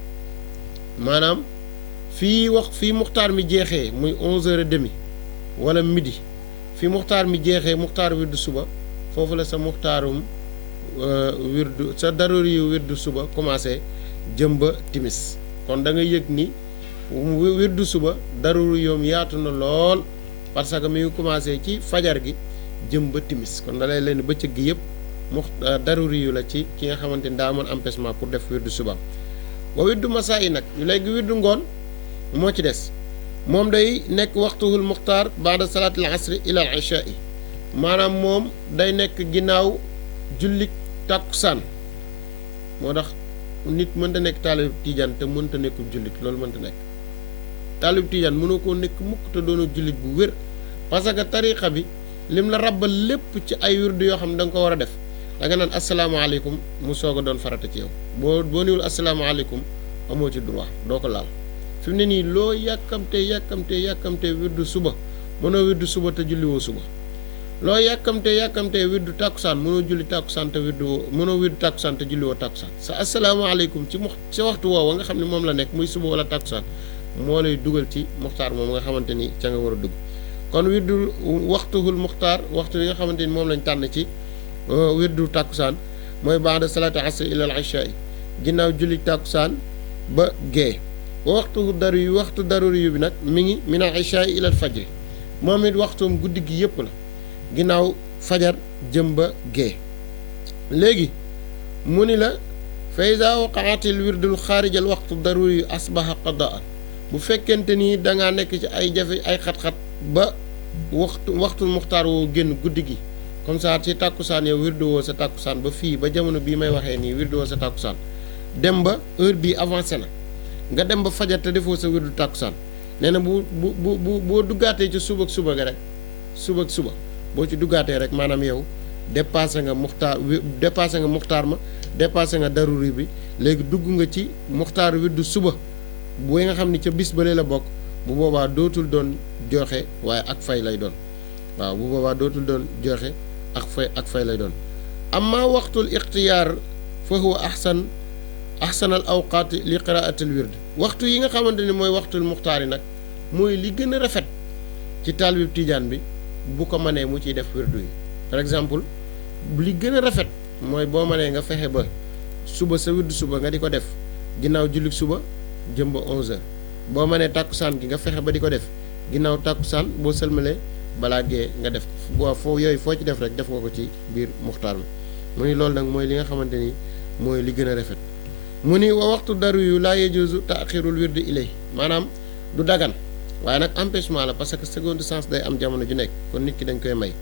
maanaam fii muxtaar mi jeexee muy 11h30 wala midi fii muxtaar mi jeexee muxtaar wirdu suba foofu la sa muxtaarum wirdu sa daruri yu wirdu suba commencé jëm ba timis kon da nga yëg ni wirdu suba daruri yoom yaatu na lool parce que mi ngi commencé ci fajar gi jëm ba timis kon da lay leen bëccëg gi yëpp daruri yu la ci ki nga xamante ni daa amoon empêchement pour def wirdu suba. wa wirdu masaa yi nag léegi wirdu ngoon moo ci des moom day nekk waxtuhul muxtaar baada salaatil asri ila al ishaa yi maanaam moom day nekk ginnaaw jullik tàkkusaan moo tax nit mënta nekk taalib tijaan te mënta nekkul jullit loolu mënta nekk taalib tijaan mënoo koo nekk mukk te doonu jullit bu wér parce que tariqa bi lim la rabbal lépp ci ay wirdu yoo xam ne da nga ko war a def da nga naan asalaamaaleykum mu soog a doon farata ci yow boo niwul asalaamaaleykum amoo ci droit doo ko laal fi mu ne nii loo yàkkamtee wirdu suba mënoo wirdu suba te julliwoo suba loo yàkkamtee wirdu tàkkusaan mënoo julli tàkkusaan te mënoo wirdu tàkkusaan te julliwoo tàkkusaan sa asalaamaaleykum ci waxtu woowa nga xam ne moom la nekk muy suba wala tàkkusaan moo lay dugal ci muxtaar moom nga xamante ni ca nga war a dugg kon wirdu waxtuhul muxtaar waxtu yi nga xamante ni moom lañ tànn ci wirdu tàkkusaan mooy baada salaatu asri ila al ishaa yi ginnaaw julli tàkkusaan ba gee waxtu daruri yu bi nag mi ngi min al ishaa yi ila al fajri moom it waxtuum guddi gi yëpp la ginnaaw fajar jëm ba gee léegi mu ni la fa iza waqaatil wirdul xaarijal waxtu daruri yu asbaha qadaan bu fekkente ni dangaa nekk ci ay jafe ay xat-xat ba waxtul muxtaar woo génn guddi gi comme ça ci tàkkusaan yow wirdu woo sa tàkkusaan ba fii ba jamono bii may waxee nii wirdu woo sa tàkkusaan dem ba heure bii avancé na nga dem ba fajar te defoo sa wirdu tàkkusaan nee na boo duggaatee ci suba ga rek suba boo ci duggaatee rek maanaam yow dépassé nga muxtaar ma dépassé nga daruri bi léegi dugg nga ci muxtaar wirdu suba bu nga xam ni ca bis ba la bokk bu boobaa dootul doon joxe waaye ak fay lay doon waaw bu boobaa dootul doon joxe ak fay lay doon amma waxtul ixtiyaar fa huwa ahsanal awqaati li qiraatil wird waxtu yi nga xamante ni mooy waxtul muxtaar yi nag mooy li gën a rafet ci taalibib tijaan bi bu ko mënee mu ciy def wirdu yi par exemple li gën a rafet mooy boo mënee nga fexe ba suba sa wirdu suba nga di ko def ginnaaw jullit suba jëm ba 11h boo mënee tàkkusaan gi nga fexe ba di ko def ginnaaw tàkkusaan boo sëlmalee balaa gee nga def boo foo yooyu foo ci def rek def nga ko ci biir muxtaar mi mu ni loolu nag mooy li nga xamante ni mooy li gën a rafet mu ni wa waxtu daru yu laa yajuuzu taaxirul wirdi ilay maanaam du dagan waaye nag empêchement la parce que seconde sens day am jamono ju nekk kon nit ki dañ koy may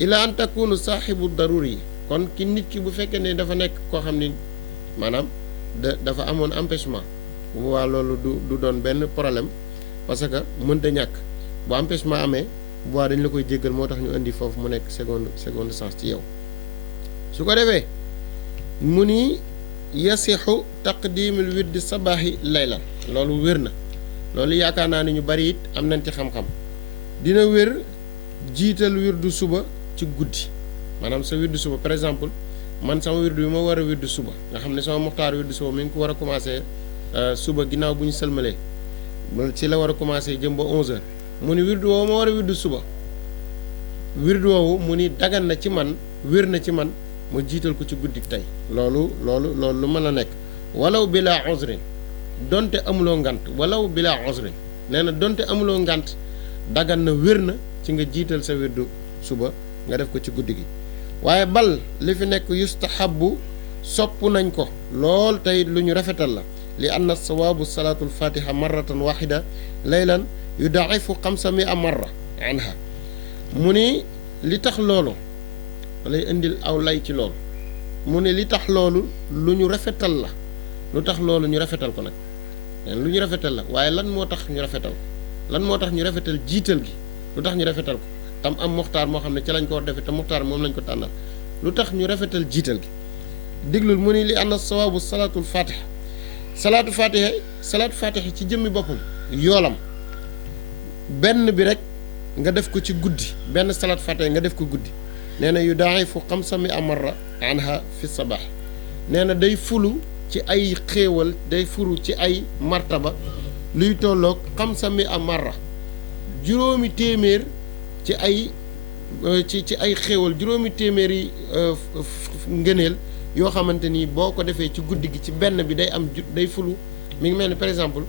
ila an takunu saaxibu daruri yi kon ki nit ki bu fekkee ne dafa nekk koo xam ni maanaam dafa amoon empêchement bu waa loolu du doon benn problème parce que mënta ñàkk bu empêchement amee bu waa dañ la koy jéggal moo tax ñu indi foofu mu nekk seconde sens ci yow su ko defee mu ni yasixu taqdimul wirdi sabaahi laylan loolu wér na loolu yaakaar naa ni ñu bari it am nañ ci xam-xam dina wér jiital wirdu suba ci guddi maanaam sa wirdu suba par exemple man sama wirdu bi ma war a wirdu suba nga xam ne sama muxtaar wirdu suba mi ngi ko war a commencé suba ginnaaw bu ñu sëlmalee loolu ci la war a commencé jëm ba 11h mu ni wirdu woowu ma war a wirdu suba wirdu woowu mu ni dagan na ci man wér na ci man ma jiital ko ci guddi tey loolu lu mën a nekk walaw bila uzrin donte amuloo ngant walaw bila uzrin nee na donte amuloo ngant dagan na wér na ci nga jiital sa wirdu suba nga def ko ci guddi gi waaye bal li fi nekk yustahabu sopp nañ ko lool tey lu ñu rafetal la li anna sawaabu salaatul fatiha marratan waxida laylan yudaifu 500 marra anha mu ni li tax loolu lay indil aw lay ci loolu mu ne li tax loolu lu ñu rafetal la lu tax loolu ñu rafetal ko nag lu ñu rafetal la waaye lan moo tax ñu rafetal ko lan moo tax ñu rafetal jiital gi lu tax ñu rafetal ko tam am muxtaar moo xam ne ci lañ ko war defee te muxtaar moom lañ ko tànnal lu tax ñu rafetal jiital gi déglul mu ni li anna sawaabu salaatul fatiha salaatu fatiha ci jëmmi boppam yoolam benn bi rek nga def ko ci guddi benn salaatu fatiha nga def ko guddi nee na yu daifu 500 marra anha fi sabaax nee na day fulu ci ay xéewal day furu ci ay martaba luy tolloog 500 marra juróomi téeméer ci ay ci ay xéewal juróomi téeméeri ngëneel yoo xamante ni boo ko defee ci guddi gi ci benn bi day am day fulu mi ngi mel ni par exemple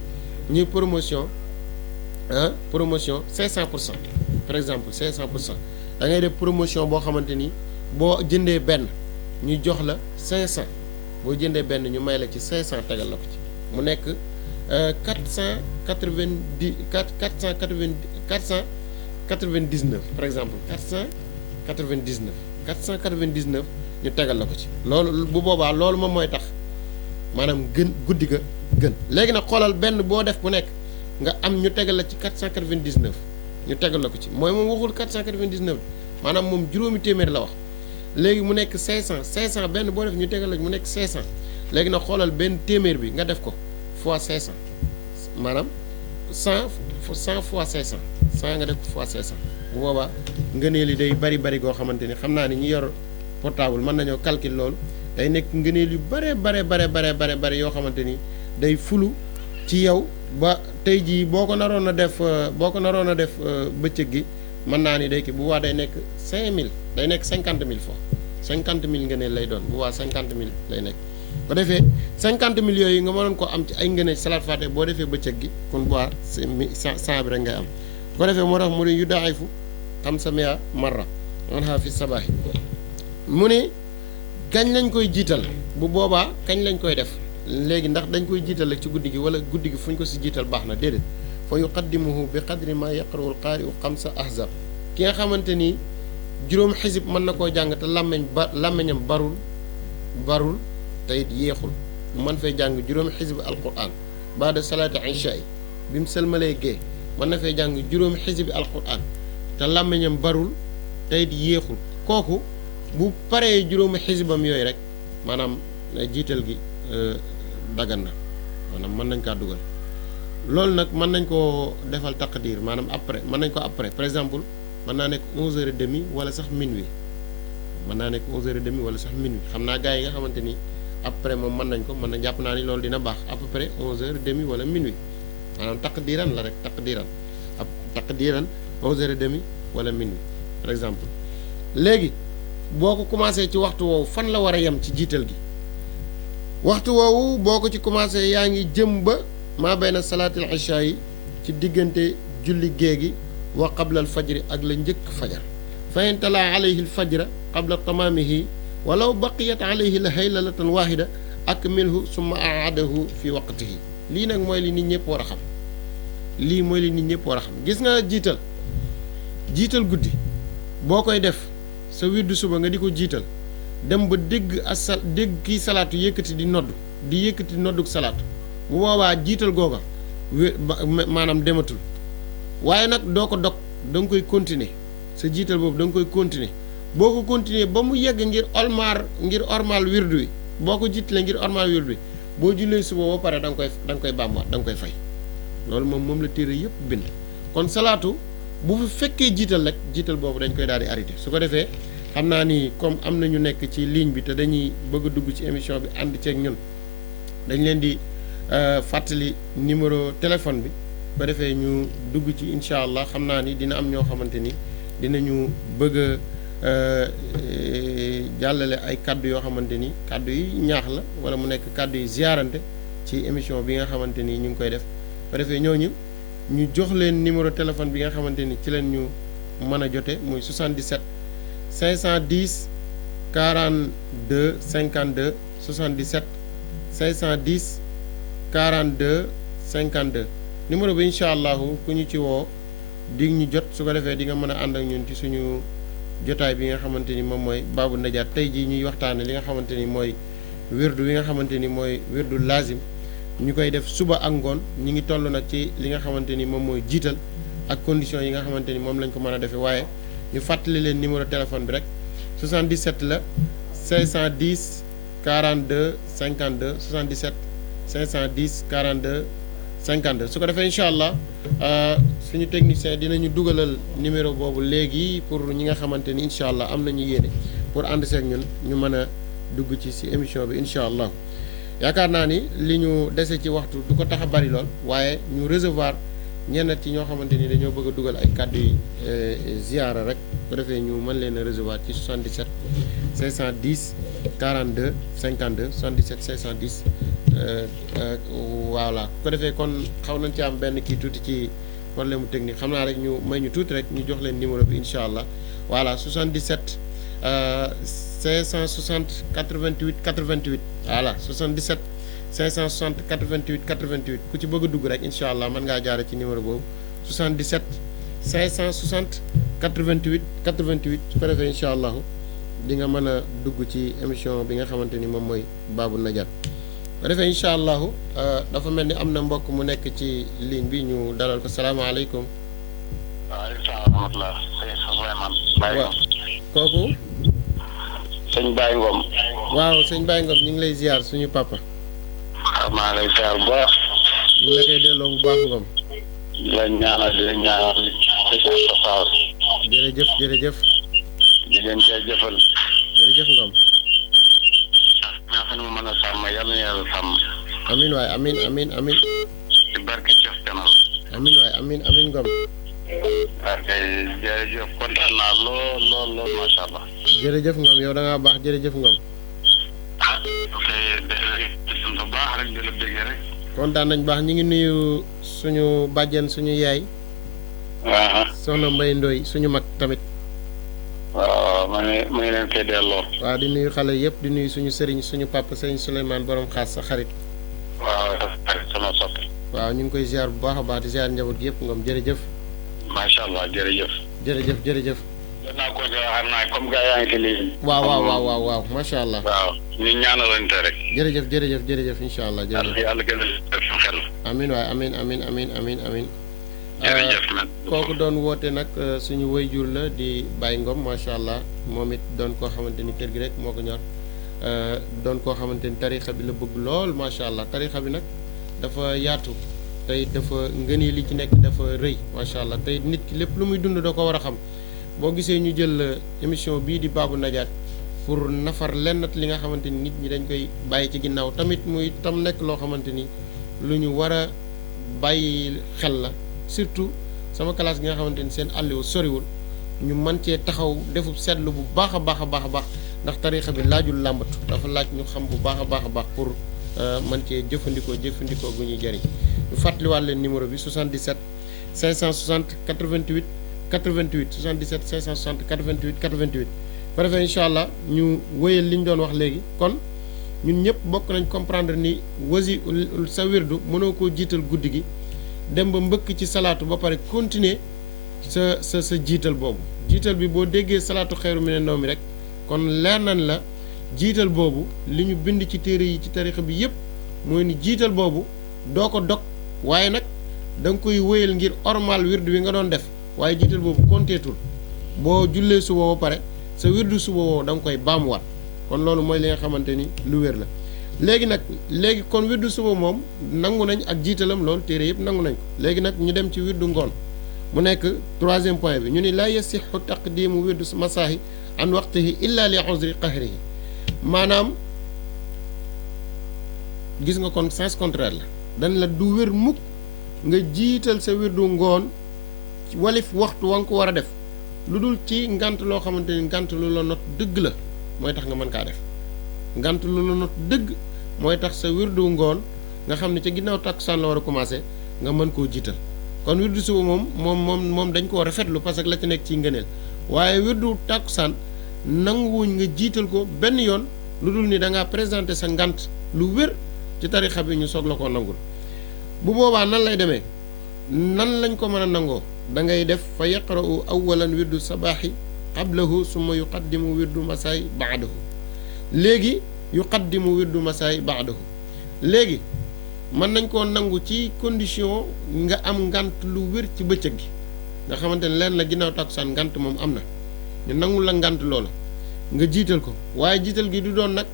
ñuy promotion promotion 500% par exemple 500% da ngay def promotion boo xamante ni boo jëndee benn ñu jox la 500 boo jëndee benn ñu may la ci 500 tegal la ko ci mu nekk 499 par exemple 499 ñu tegal la ko ci loolu bu boobaa loolu moom mooy tax maanaam gën guddi ga gën léegi nag xoolal benn boo def bu nekk nga am ñu tegal la ci 499 ñu tegal la ko ci mooy moom waxul 499 maanaam moom juróomi téeméer la wax léegi mu nekk 500 benn boo def ñu tegal la mu nekk 500 léegi nag xoolal benn téeméer bi nga def ko fois 500 maanaam 100 fois 500 100 nga def ko fois 500 bu boobaa ngëneel yi day bari goo xamante ni xam naa ni ñi yor portable mën nañoo calcul loolu day nekk ngëneel yu bare yoo xamante ni day fulu ci yow ba tey jii boo ko naroon a def bëccëg gi mën naa ni day ki bu waa day nekk 5000 day nekk 50000 fois 50000 ngëneel lay doon bu waa 50000 lay nekk bu defee 50000 yooyu nga mënoon ko am ci ay ngëneel salaat fàtte boo defee bëccëg gi kon bu waa 100 bi rek ngay am bu ko defee moo tax mu ne yu daayifu 500 marra anha fi sabaahi mu ne kañ lañ koy jiital bu boobaa kañ lañ koy def léegi ndax dañ koy jiital rek ci guddi gi wala guddi gi fu ñu ko si jiital baax na déedéet fa yuqaddimuhu bi qadri ma yaqra'u al-qaari'u 5 ahzab ki nga xamante ni juróom xisib mën na koo jàng te làmmeñam barul te it yéexul mu mën fay jàng juróom xisib alquran baada salaati isha yi bi mu sëlmalee gée mën na fay jàng juróom xisib alquran te làmmeñam barul te it yéexul kooku bu paree juróomi xisibam yooyu rek maanaam jiital gi dagan na maanaam mën nañ kaa dugal loolu nag mën nañ koo defal taqdir maanaam après mën nañ ko après par exemple mën naa nekk 11h30 wala sax minuit mën naa nekk 11h30 wala sax minuit xam naa gars yi nga xamante ni après moom mën nañ ko mën na jàpp naa ni loolu dina baax à peu près 11h30 wala minuit maanaam taqdiran la rek taqdiran 11h30 wala minuit par exemple léegi boo ko commencé ci waxtu woowu fan la war a yem ci jiital gi waxtu woowu boo ko ci commencé yaa ngi jëm ba maa bayna salaatil isha yi ci diggante julli gée gi wa qabla al fajri ak la njëkk fajar fa in talaa alayhi al fajra qabla tamaamihi walaw baqiyat alayhi la haylalatan waahida akmilhu summa aadahu fi waqtihi lii nag mooy li nit ñëpp war a xam gis nga jiital guddi boo koy def sa wirdu suba nga di ko jiital dem ba dégg kii salaatu yëkkati di nodduk salaatu bu boobaa jiital googa maanaam dematul waaye nag doo ko dog da nga koy continuer sa jiital boobu da nga koy continuer boo ko continuer ba mu yegg ngir ormal wirdu wi boo ko jiitalee ngir ormal wirdu wi boo jullee suba ba pare da nga koy bàmbaat da nga koy fay loolu moom la téere yëpp bind kon salaatu bu fi fekkee jiital rek jiital boobu dañ koy daal di arrêté su ko defee xam naa ni comme am na ñu nekk ci ligne bi te dañuy bëgg a dugg ci émission bi ànd ceeg ñun dañ leen di fàttali numéro téléphone bi ba defee ñu dugg ci incha allah xam naa ni dina am ñoo xamante ni dinañu bëgg a jàllale ay kaddu yoo xamante ni kaddu yi ñaax la wala mu nekk kaddu yi ziarante ci émission bi nga xamante ni ñu ngi koy def ba defee ñooñu ñu jox leen numéro téléphone bi nga xamante ni ci leen ñu mën a jote muy 77 510 42 52 77 510 42 52 numéro bi incha allahu ku ñu ci woo di ñu jot su ko defee di nga mën a ànd ak ñun ci suñu jotaay bi nga xamante ni moom mooy Babou Najaat tey jii ñuy waxtaane li nga xamante ni mooy wirdu wi nga xamante ni mooy wirdu lazim ñu koy def suba ak ngoon ñi ngi toll nag ci li nga xamante ni moom mooy jiital ak conditions yi nga xamante ni moom lañ ko mën a defee waaye ñu fàttali leen numéro téléphone bi rek 77 la 510 42 52 77 510 42 52 su ko defee incha allah suñu technicien dinañu dugalal numéro boobu léegi pour ñi nga xamante ni incha allah am nañu yéene pour ànd seeg ñun ñu mën a dugg ci si émission bi incha allah yaakaar naa ni li ñu dese ci waxtu du ko tax a bari lool waaye ñu recevoir ñenn ci ñoo xamante ni dañoo bëgg a dugal ay kàddu yi ziyaara rek bu defee ñu mën leen a recevoir ci 77 510 42 52 77 510 voilà bu ko defee kon xaw nañ ci am benn kii tuuti ci problème mu technique xam naa rek ñu may ñu tuuti rek ñu jox leen numéro bi incha allah voilà 77 560 88 88 voilà 77 560 88 88 ku ci bëgg a dugg rek incha allah mën ngaa jaare ci numéro boobu 77 560 88 88 su ko defee incha allah di nga mën a dugg ci émission bi nga xamante ni moom mooy Babou Najaat bu defee incha allah dafa mel ni am na mbokk mu nekk ci ligne bi ñu dalal ko salaamaaleykum. waaleykum salaam wa rahmatulah. waaw kooku. sëñ Baye Ngom. waaw sëñ Baye Ngom ñu ngi lay ziar suñu papa. maa lay ziar bu baax. ñu ngi la koy delloo bu baax Ngom. di la ñaanal jërëjëf jërëjëf. di leen jaajëfal. jërëjëf Ngom. nga xam ne mu mën a sàmm yàlla na yàlla sàmm. amin waay amin amin amin. ci barke Cheikh Canal. amin waay amin amin Ngom. waaw kay jërëjëf kontaan naa lool macha allah. jërëjëf Ngom yow da ngaa baax jërëjëf Ngom. ah ok sant bu baax rek di la déggee rek. kontaan nañ baax ñu ngi nuyu suñu bàjjen suñu yaay. waaw. soxna Mbaye Ndoye suñu mag tamit. waaw ma ngi leen koy delloo. waaw di nuyu xale yëpp di nuyu suñu sëriñ suñu papa sëriñ Souleymane borom xaas sa xarit. waaw sama soppi. waaw ñu ngi koy ziar bu baax a baax di ziar njaboot gi yëpp Ngom jërëjëf. macha allah jërëjëf. jërëjëf jërëjëf. danaa ko xam naa comme gars yaa ngi ci lii. waaw macha allah. waaw ñu ñaanalante rek. jërëjëf incha allah jërëjëf. yàlla gën a def xel. amin waay amin. jërëjëf kooku doon woote nag suñu waajur la di Baye Ngom macha allah moom it doon koo xamante ni kër gi rek moo ko ñor doon koo xamante ni tarixa bi la bëgg lool macha allah tarixa bi nag dafa yaatu tey dafa ngëni li ci nekk dafa rëy macha allah tey nit ki lépp lu muy dund da ko war a xam boo gisee ñu jël émission bii di Babou Najaat pour nafar lennat li nga xamante ni nit ñi dañ koy bàyyi ci ginnaaw tamit muy tam nekk loo xamante ni lu ñu war a bàyyi xel la. surtout sama classe gi nga xamante ni seen àlliwu soriwul ñu mën cee taxaw defub seetlu bu baax a baax ndax tarixa bi laajul làmbatu dafa laaj ñu xam bu baax a baax pour mën cee jëfandikoo gu ñuy jëriñ ñu fàttaliwaat leen numéro bi 77 560 88 88 77 560 88 88 ba defee incha allah ñu wéyal li ñu doon wax léegi kon ñun ñëpp bokk nañ comprendre ni sa wirdu mënoo koo jiital guddi gi dem ba mbëkk ci salaatu ba pare continuer sa jiital boobu jiital bi boo déggee salaatu xeeru mi ne ndaw mi rek kon leer nañ la jiital boobu li ñu bind ci téere yi ci tarixa bi yépp mooy ni jiital boobu doo ko dog waaye nag da nga koy wéyal ngir ormal wirdu wi nga doon def waaye jiital boobu konteetul boo jullee suba ba pare sa wirdu suba woo da nga koy baamuwaat kon loolu mooy li nga xamante ni lu wér la léegi kon wirdu suba moom nangu nañ ak jiitalam loolu téere yëpp nangu nañ ko léegi nag ñu dem ci wirdu ngoon mu nekk troisième point bi ñu ni laa yasixu taqdimu wirdu masaahi an waqtihi illa li uzri qahrihi maanaam gis nga kon sens contraire la dañ la du wér mukk nga jiital sa wirdu ngoon walif waxtu wa nga ko war a def lu dul ci ngant loo xamante ni ngant lu la not dëgg la mooy tax nga mën kaa def ngant lu la not dëgg mooy tax sa wirdu ngoon nga xam ne ca ginnaaw takkusaan la war a commencé nga mën koo jiital kon wirdu suba moom dañ koo rafetlu parce que la ci nekk ci ngëneel waaye wirdu takkusaan nanguwuñ nga jiital ko benn yoon lu dul ni da ngaa présenté sa ngant lu wér ci tarixa bi ñu soog la koo nangul bu boobaa nan lay demee nan lañ ko mën a nangoo da ngay def fa yaqra'u awalan wirdu sabaaxi qablahu summa yuqaddimu wirdu masaay baadahu léegi yuqaddimu wirdu masaay baadahu léegi mën nañ koo nangu ci condition nga am ngant lu wér ci bëccëg gi nga xamante ne leen la ginnaaw tàkkusaan ngant moom am na ñu nangul la ngant loola nga jiital ko waaye jiital gi du doon nag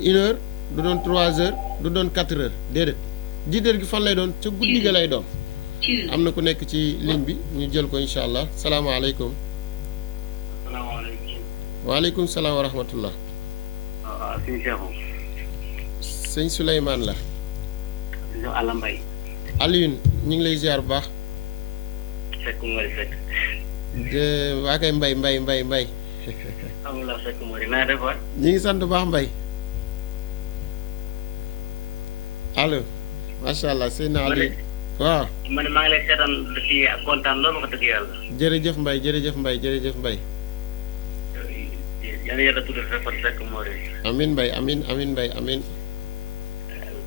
1 heure du doon 3 heures du doon 4 heures déedéet jiital gi fan lay doon ca guddi ga lay doon am na ku nekk ci ligne bi ñu jël ko incha allah salaamaaleykum. salaamaaleykum. waaleykum salaam wa rahmatullah. waaw sëñ Cheikhou. sëñ Souleymane la. sëñ Alla Mbaye. Alioune ñu ngi lay ziar bu baax. Seck Mori Seck. waa kay mbay. amulaa Seck Mori naa def waay. ñu ngi sant bu baax mbay. allo. macha allah sëñ Aliou. waaw. man maa ngi lay seetaan fii ak kontaan loolu wax dëgg yàlla. jërëjëf mbay. yal na yàlla tuddal sa fan Seck Mori. amin mbay amin.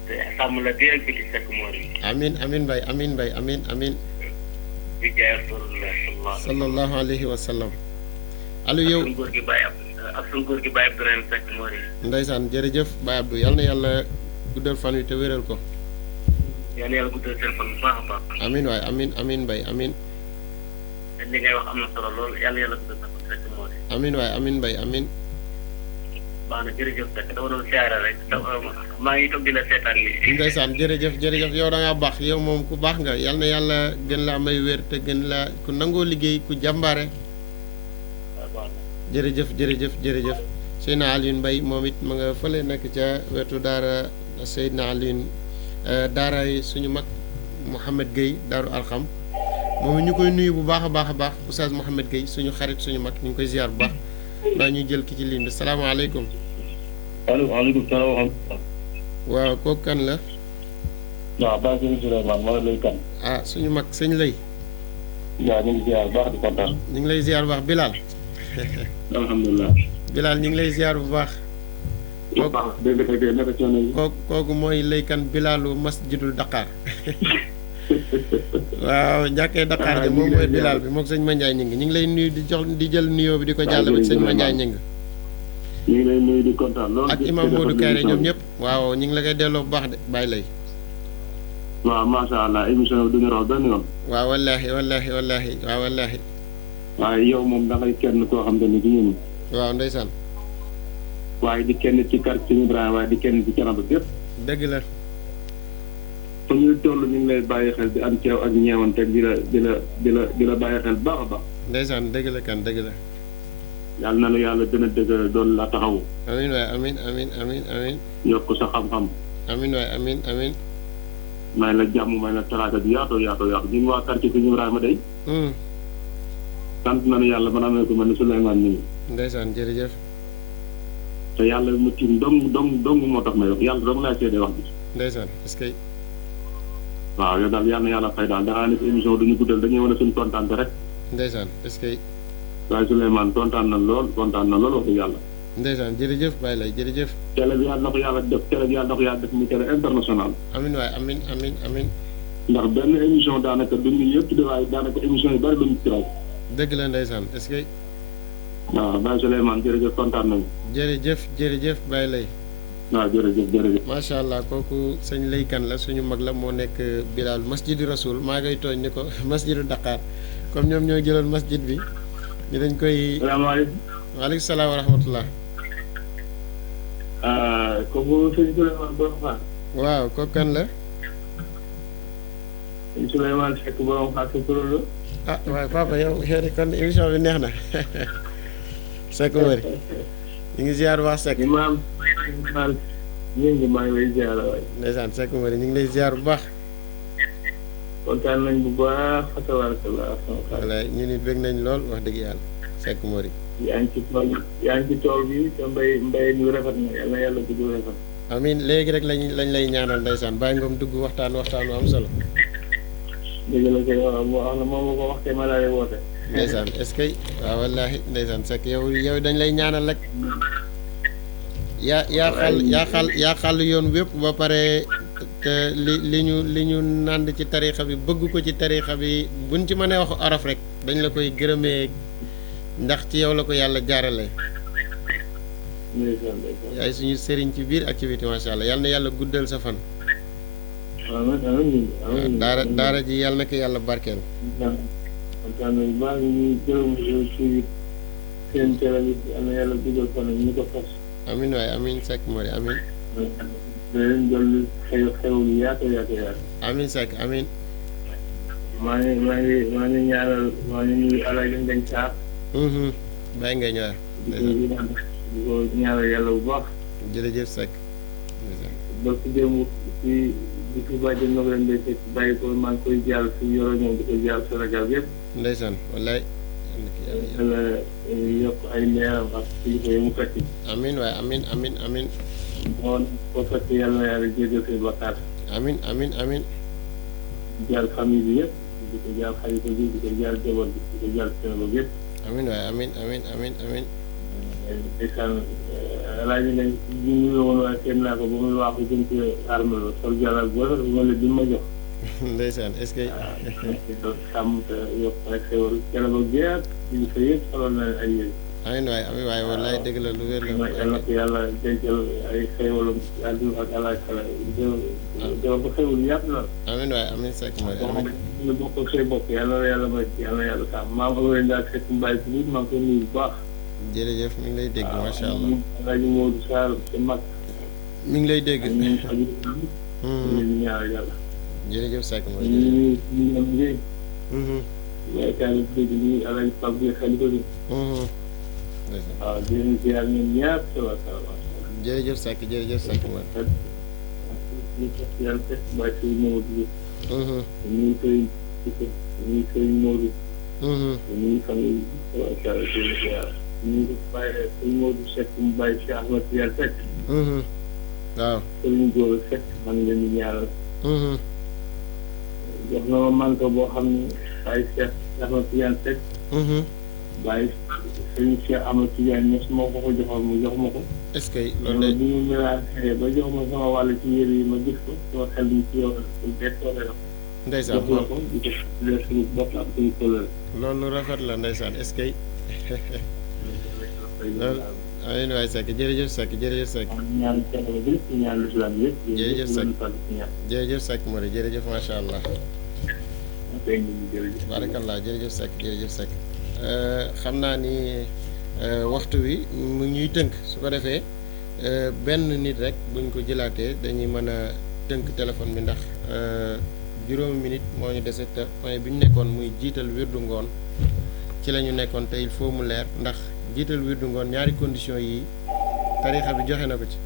te sàmm la biir ak biti Seck Mori. amin mbay. bi jaay rasulullah sallallahu alayhi wa sallam. Aliou yow ak suñu góor gi Baye ak suñu góor gi Baye Abdourahim Seck Mori. ndeysaan jërëjëf Baye Abdou yal na yàlla guddal fan wi te wéral ko. yal na yàlla guddal seen fan bu baax a baax. amin waay amin mbay amin. te li ngay wax am na solo lool yal na yàlla guddal sa fan Seck Mori. amin waay amin mbay amin. baax na jërëjëf Seck dama doon siyaare rek maa ngi toog di la seetaan nii. ndeysaan jërëjëf yow da ngaa baax yow moom ku baax nga yal na yàlla gën laa may wér te gën laa ku nangoo liggéey ku jàmbaare. jërëjëf Seydina Alioune Mbaye moom it ma nga fële nekk ca wetu daara Seydina Alioune daara yi suñu mag Mouhamed Gueye daaru alxam moom it ñu koy nuyu bu baax a baax Oustaz Mouhamed Gueye suñu xarit suñu mag ñu ngi koy ziar bu baax ndax ñu jël ki ci ligne bi salaamaaleykum. allo waaleykum salaam wa rahmatulah. waaw kooku kan la. waaw Ba Sëñ Souleymane moo lay kan. ah suñu mag sëñ lay. waaw ñu ngi ziar bu baax di kontaan. ñu ngi lay ziar bu baax Bilal. alhamdulilah. Bilal ñu ngi lay ziar bu baax. bu baax dégg nga tey naka coono yi. kooku mooy laykan Bilalu masjidul Dakar. waaw njàkkee Dakar de moom mooy Bilal bi moog sëñ Mandiaye ñu ngi lay nuyu di jël nuyoo bi di ko jàll ba sëñ Mandiaye ñu ngi. ñu ngi lay nuyu di kontaan loolu. ak imam Modou Kayre ñoom ñëpp. waaw ñu ngi la koy delloo bu baax de bàyyi lay. waaw macha allah émission bi du ñu raw benn yoon. waaw wallaahi. waaye yow moom da ngay kenn koo xam te ni du ñun. waaw ndeysaan. waaye di kenn ci quartier Ibrahima waaye di kenn ci Canaba gépp. dëgg la. fu ñuy toll ñu ngi lay bàyyi xel di am ceew ak ñeewante di la bàyyi xel baax a baax. ndeysaan dëgg la kan dëgg la. yàlla na la yàlla gën a dëgg doon la taxawu. amiin waay amiin. yokk sa xam-xam. amiin waay amiin. may la jàmm may la taraaka bi yaatoo ñun waa quartier bi Ibrahima day. sant nañu yàlla man amee ko mel ni Souleymane ñu ngi. ndeysaan jërëjëf. te yàlla mu tiim dong moo tax may wax yàlla dong laa seede wax bi. ndeysaan est-ce que. waaw yow daal yal na yàlla fay daal dangaa nekk émission duñu guddal dañuy wane suñu kontaan rek. ndeysaan est-ce que. waaye Souleymane kontaan na lool wax dëgg yàlla. ndeysaan jërëjëf Baye lay jërëjëf. télé bi yàlla na ko yàlla def muy télé international. amiin waay amiin. ndax benn émission daanaka duñ ñu yëpp de waaye daanaka émission yu bari duñ ci raw. dëgg la ndeysaan est-ce que. waaw Baye Souleymane jërëjëf kontaan nañu. jërëjëf Baye lay. waaw jërëjëf. macha allah kooku sëñ laykan la suñu mag la moo nekk Bilal masjidu rasul maa ngay tooñ ni ko masjidu Dakar comme ñoom ñoo jëloon masjid bi ñu dañ koy. salaamaaleykum. waaleykum salaam wa rahmatullah. kooku sëñ Souleymane borom xaar. waaw kooku kan la. sëñ Souleymane Seck borom xaar sa kuréel la. ah waaye papa yow de kon émission bi neex na Seck Mori ñu ngi ziar waa Seck. maa ngi lay ziar waay. ndeysaan Seck Mori ñu ngi lay ziar bu baax. kontaan nañ bu baax tabarakallah. wala ñu nit bëgg nañ lool wax dëgg yàlla Seck Mori. yaa ngi ci tool bi te mbay ñu rafet na yàlla yàlla dugg rafet. amiin léegi rek lañ lay ñaanal ndeysaan bàyyi ngoom dugg waxtaan wu am solo. dëgg la kay waaw moo wax na moom ma ko wax te ma laa lay woote. ndeysaan est-ce que waaw wallaahi ndeysaan Seck yow dañ lay ñaanal rek yaa xàll yoon wépp ba pare te li ñu nànd ci tariixa bi bëgg ko ci tariixa bi buñ ci mënee wax araf rek dañ la koy gërëmee ndax ci yow la ko yàlla jaarale yaay suñu sëriñ ci biir ak ci biti macha allah yal na yàlla guddal sa fan daara ji yàlla na ko yàlla barkeel kontaan nañu baax ñu gërëm ci seen télé bi yal na yàlla guddal fan ñu ko fas amin waaye amin Seck Mori amin leen dolli xew lu yaatu amin Seck amin maa ngi ñaanal maa ngi nuyu Alaaji Ngañ Saar bàyyi nga ñëwaat di ko ñaanal yàlla bu baax jërëjëf Seck ba ci démb ci di fi bàjjen nag leen day fekk bàyyi ko maa ngi koy jàll fi yoro ñoom di ko jàll Sénégal yëpp ndeysaan wallaay yàlla yokk ay leeram ak kilifa yi mu fekk amin waaye amin moo ko fekk yàlla na yàlla jéggal say bakkaar amin jàll famille bi yëpp di ko jàll xalifa bi di ko jàll jabar bi di ko jàll Sénégal yëpp amin waaye amin ndeysaan Alaaji Ngañ ñu ngi woon waaye kenn naa ko ba muy wax jëm ci armée la sol jàllal bu rafet ma la bi ma jox ndeysaan est-ce que sàmm te yokk ay xewal kele ba geer ñu fa yëpp soloon na ay yéen amin waaye wallaay dëgg la lu wér la yàlla ko yàlla dencal ay xewalam àdduna ak alaakala dama ko xewal yàpp la amin waaye amin Seck Mori amin nga bokk ak say bokk yàlla la yàlla may yàlla sàmm maa ngi leen daal fekk mbaay bi maa ngi koy nuyu bu baax jërëjëf mi ngi lay dégg macha allah Alaaji Modou Sarr sa mag mi ngi lay dégg ñaar yàlla jërëjëf Seck Mori ñu am njëriñ yaakaar naa dégg ñu Alaaji Pape bi xalifa bi waaw di leen ziar ñun ñaar jërëjëf Seck Mori ñu yàlla fekk bàyyi si Mamadou bi ñu koy Modou ñu famille ñu bàyyi sëñ Modou Seck mu bàyyi si Ahmad Tidiane Seck waaw sëñ Góor Seck man leen di ñaanal jox na ma manto boo xam ne bàyyi Cheikh Ahmad Tidiane Seck bàyyi sëñ Cheikh Ahmad Tidiane ñes moo ko joxoon mu jox ma ko est-ce que loolu bi ñu mélangé ba jox ma sama wàll ci yére yi ma gis ko sama xel mi ci yow décoré la ndeysaan jox la ko di ko leer suñu bopp ak suñu këlal loolu rafet la ndeysaan est-ce que loolu amiin waay Seck jërëjëf Seck ñaan Sénégal bi ñaan l'islam yëpp jërëjëf Seck Mori jërëjëf macha allah barakallah jërëjëf Seck xam naa ni waxtu wi mu ñuy tënk su ko defee benn nit rek buñ ko jëlaatee dañuy mën a tënk téléphone bi ndax juróomi minute moo ñu dese te point bi ñu nekkoon muy jiital wirdu ngoon ci la ñu nekkoon te il faut mu leer ndax jiital wirdu ngoon ñaari condition yi tarixa bi joxe na ko ci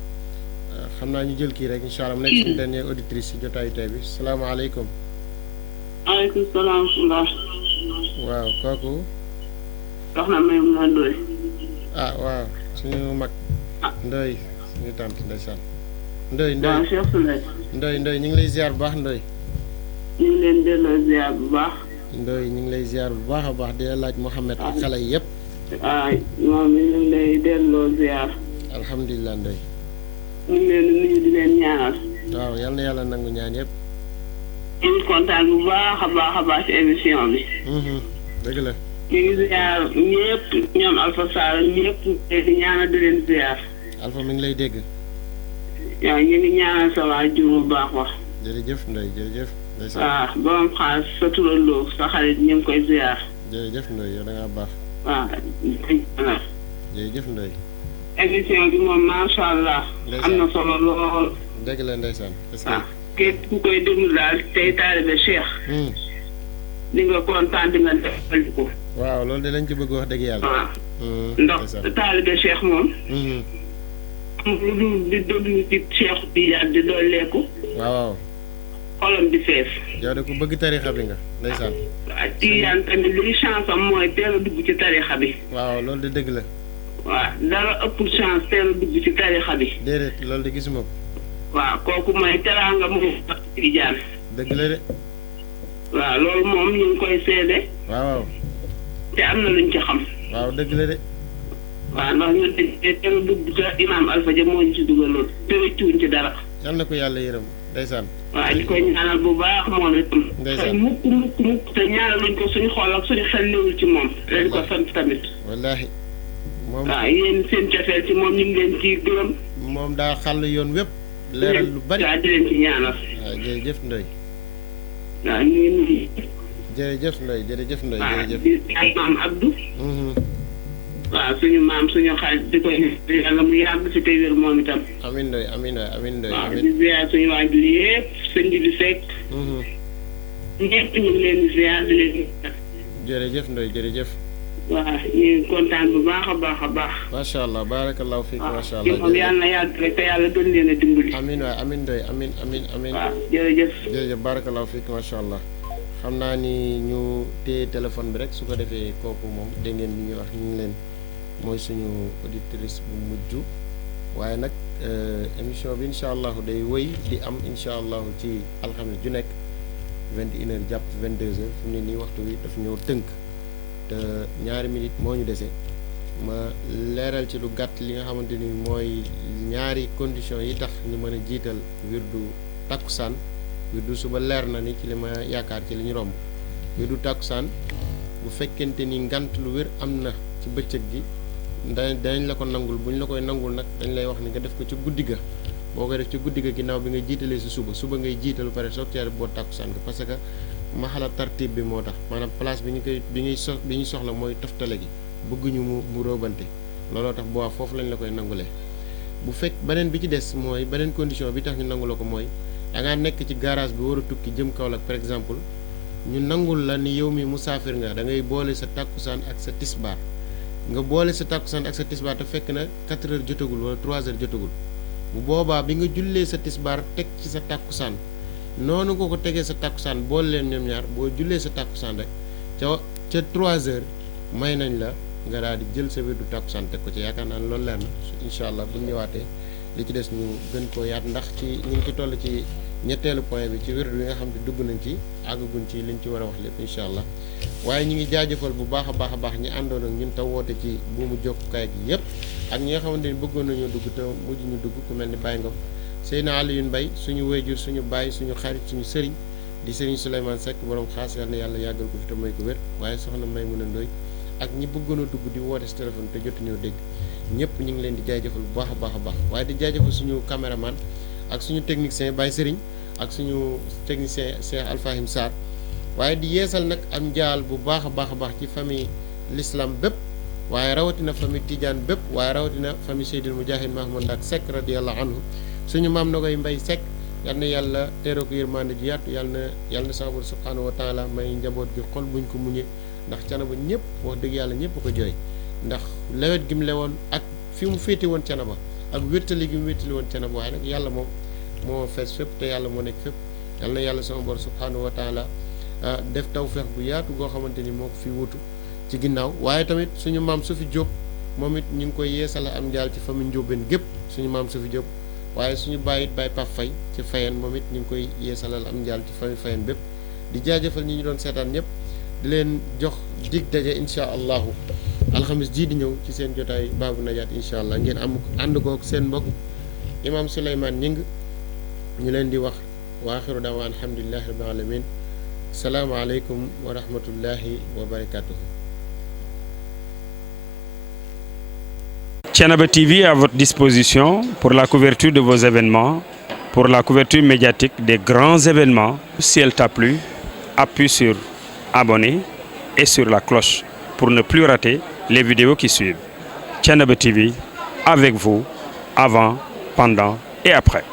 xam naa ñu jël kii rek incha allah mu nekk suñu dernière auditrice si jotaayu tey bi salaamaaleykum. maaleykum salaam. waaw kooku. soxna Maymuna Ndoye. ah waaw suñu mag. Ndoye suñu tante ndeysaan. waaw Cheikh Souley. Ndoye ñu ngi lay ziar bu baax Ndoye. ñu ngi leen delloo ziar bu baax. Ndoye ñu ngi lay ziar bu baax a baax di la laaj Mouhamed ak xale yi yëpp. moom ñu ngi lay delloo ziar. alhamdulilah Ndoye. ñu ngi leen di nuyu di leen ñaanal. waaw yal na yàlla nangu ñaan yëpp. ñu ngi kontaan bu baax a baax ci émission bi. dëgg la. ñu ngi ziar ñëpp ñoom Alpha Sall ñëpp di ñaanal di leen ziar. Alpha mi ngi lay dégg. waaw ñu ngi ñaanal sa waajur bu baax wax. jërëjëf Ndoye jërëjëf. waaw borom xaas sa turaloo sa xarit ñu ngi koy ziar. jërëjëf Ndoye yow da ngaa baax. waaw. jërëjëf Ndoye. émission bi moom macha allah. am na solo lool. dëgg la ndeysaan. waaw képp ku koy déglu daal tey taalibe Cheikh. di nga kontaan di nga defal ko. waaw loolu de lañ ci bëgg wax dëgg yàlla. waaw ndax taalibe Cheikh moom. lu dul di déglu ci Cheikh Tidiane di dooleeku. waaw. xolam di fees. yow de ku bëgg tarixa bi nga ndeysaan. waaw Tidiane tamit liy chance am mooy teel a dugg ci tarixa bi. waaw loolu de dëgg la. waaw dara ëpp chance teel a dugg ci tarixa bi. déedéet loolu de gisuma ko. waaw kooku mooy teraanga mooy Tidiane. dëgg la de. waaw loolu moom ñu ngi koy seede. waaw. te am na luñ ci xam. waaw dëgg la de. waaw ndax ñun dañuy teel a dugg te imaam Alpha Dia moo ñu ci dugaloon te wéccuwuñ ci dara. yal na ko yàlla yërëm ndeysaan. waaw di koy ñaanal bu baax moom itam. ndeysaan mukk te ñaanaluñ ko suñu xol ak suñu xel newul ci moom. leen ko sant tamit. wallaahi. moom waaw yéen seen cofeel ci moom ñu ngi leen ciy gërëm. moom daa xàll yoon wépp leeral lu bari. waaw di leen ci ñaanal. waaw jërëjëf Ndoye. waaw ñu ngi. jërëjëf Ndoye jërëjëf Ndoye jërëjëf. waaw di maam Abdou. waaw suñu maam suñu xarit di koy yàlla mu yàgg si tey wér moom itam. amiin Ndoye amiin Ndoye amiin Ndoye waaw amiin. di ziar suñu waajur yëpp sëñ bi Seck. ñëpp ñu ngi leen di ziar di leen. jërëjëf Ndoye jërëjëf. waaw ñu ngi kontaan bu baax a baax a baax. macha allah barakallahu fiik macha allah. waaw moom yàlla na yàgg rek te yàlla gën leen a dimbali. amiin waay amiin Ndoye amiin amiin amiin. waaw jërëjëf. jërëjëf barakallahu fiik macha allah. xam naa ni ñu téye téléphone bi rek su ko defee kooku moom dégg ngeen li ñuy wax ñu ngi leen mooy suñu auditrice bu mujj waaye nag émission bi incha allahu day wëy di am incha allahu ci alxames ju nekk 21h jàpp 22h fi mu ne nii waxtu wi daf ñëw tënk te ñaari minute moo ñu dese ma leeral ci lu gàtt li nga xamante ni mooy ñaari conditions yi tax ñu mën a jiital wirdu takkusaan wirdu suba leer na ni ci li ma yaakaar ci li ñu romb wirdu takkusaan bu fekkente ni ngant lu wér am na ci bëccëg gi danañ la ko nangul bu ñu la koy nangul nag dañ lay wax ni nga def ko ci guddi ga boo koy def ci guddi ga ginnaaw bi nga jiitalee si suba ngay jiital pare soog cee boo takkusaan ga parce que maxala tartib bi moo tax maanaam place bi ñu koy bi ñuy soxla mooy toftale gi bëgguñu mu róobante looloo tax boo foofu lañ la koy nangulee bu fekk beneen bi ci des mooy beneen condition bi tax ñu nanguloo ko mooy da ngaa nekk ci garage bi war a tukki jëm Kaolack par exemple ñu nangul la ni yow mi musaafir nga da ngay boole sa takkusaan ak sa tisbaar nga boole sa takkusaan ak sa tisbaar te fekk na 4 heures jotagul wala 3 heures jotagul bu boobaa bi nga jullee sa tisbaar teg ci sa takkusaan noonu nga ko tegee sa takkusaan boole leen ñoom ñaar boo jullee sa takkusaan rek ca 3 heures may nañ la nga daal di jël sa wirdu takkusaan teg ko ci yaakaar naa ne loolu leer na incha allah bu ñu ñëwaatee li ci des ñu gën koo yaat ndax ci ñu ngi ci toll ci ñetteelu point bi ci wirdu bi nga xam ne dugg nañ ci àggaguñ ci liñ ci war a wax lépp incha allah waaye ñu ngi jaajëfal bu baax a baax ñi àndoon ak ñun te woote ci buumu jokkukaay gi yëpp ak ñi nga xamante ni bëggoon nañoo dugg te mujj ñu dugg ku mel ni Baye Ngom Seyna Alioune Mbaye suñu wéyjur suñu baay suñu xarit suñu sëriñ di sëriñ Souleymane Seck borom xaas yal na yàlla yàggal ko fi te may ko wér waaye soxna Maymuna Ndoy ak ñi bëggoon a dugg di woote si téléphone te jotuñoo dégg ñëpp ñu ngi leen di jaajëfal bu baax a baax waaye di jaajëfal suñu caméraman ak suñu technicien Baye Serigne ak suñu technicien Cheikh Alfahim Sarr waaye di yeesal nag am njaal bu baax a baax ci famille l'islam bépp waaye rawatina famille Tidiane bépp waaye rawatina famille Seydil Mujahid Mahamad Ndak Seck radiyallahu anhu suñu maam na koy mbay Seck yal na yàlla teeroo ko yërmande ji yaatu yàlla na sabar subhanahu wa taala may njaboot gi xol buñ ko muñe ndax Canaba ñëpp wax dëgg yàlla ñëpp ko jooy ndax lewet gi mu lewoon ak fi mu féete woon Canaba ak wéttali gi mu wéttali woon Canaba waaye nag yàlla moom moo fees fépp te yàlla moo nekk fépp yal na yàlla sama bor subhanahu wa taala def tawfeex bu yaatu goo xamante ni moo ko fi wutu ci ginnaaw waaye tamit suñu maam Sofi Diop moom it ñu ngi koy yeesala am njaal ci famille Ndiobène gépp suñu maam Sofi Diop waaye suñu bàyyi it Baye Paf Faye ci Fayen moom it ñu ngi koy yeesalal am njaal ci famille Fayen bépp di jaajëfal ñi ñu doon seetaan ñëpp di leen jox dig daje incha allahu alxamis jii di ñëw ci seen jotaay Baabu Najaat incha allah ngeen am ànd kook seen mbokk imam Souleymane Ñing ñu leen di wax wa axiru dawaan alhamdulillahi rabbil alamin salaamu aleykum wa rahmatullahi wa barakatuh. Thiénaba TV est à votre disposition pour la couverture de vos événements, pour la couverture médiatique des grands événements. Si elle t'a plu, appuie sur abonner et sur la cloche pour ne plus rater les vidéos qui suivent. Thiénaba TV, avec vous, avant, pendant et après.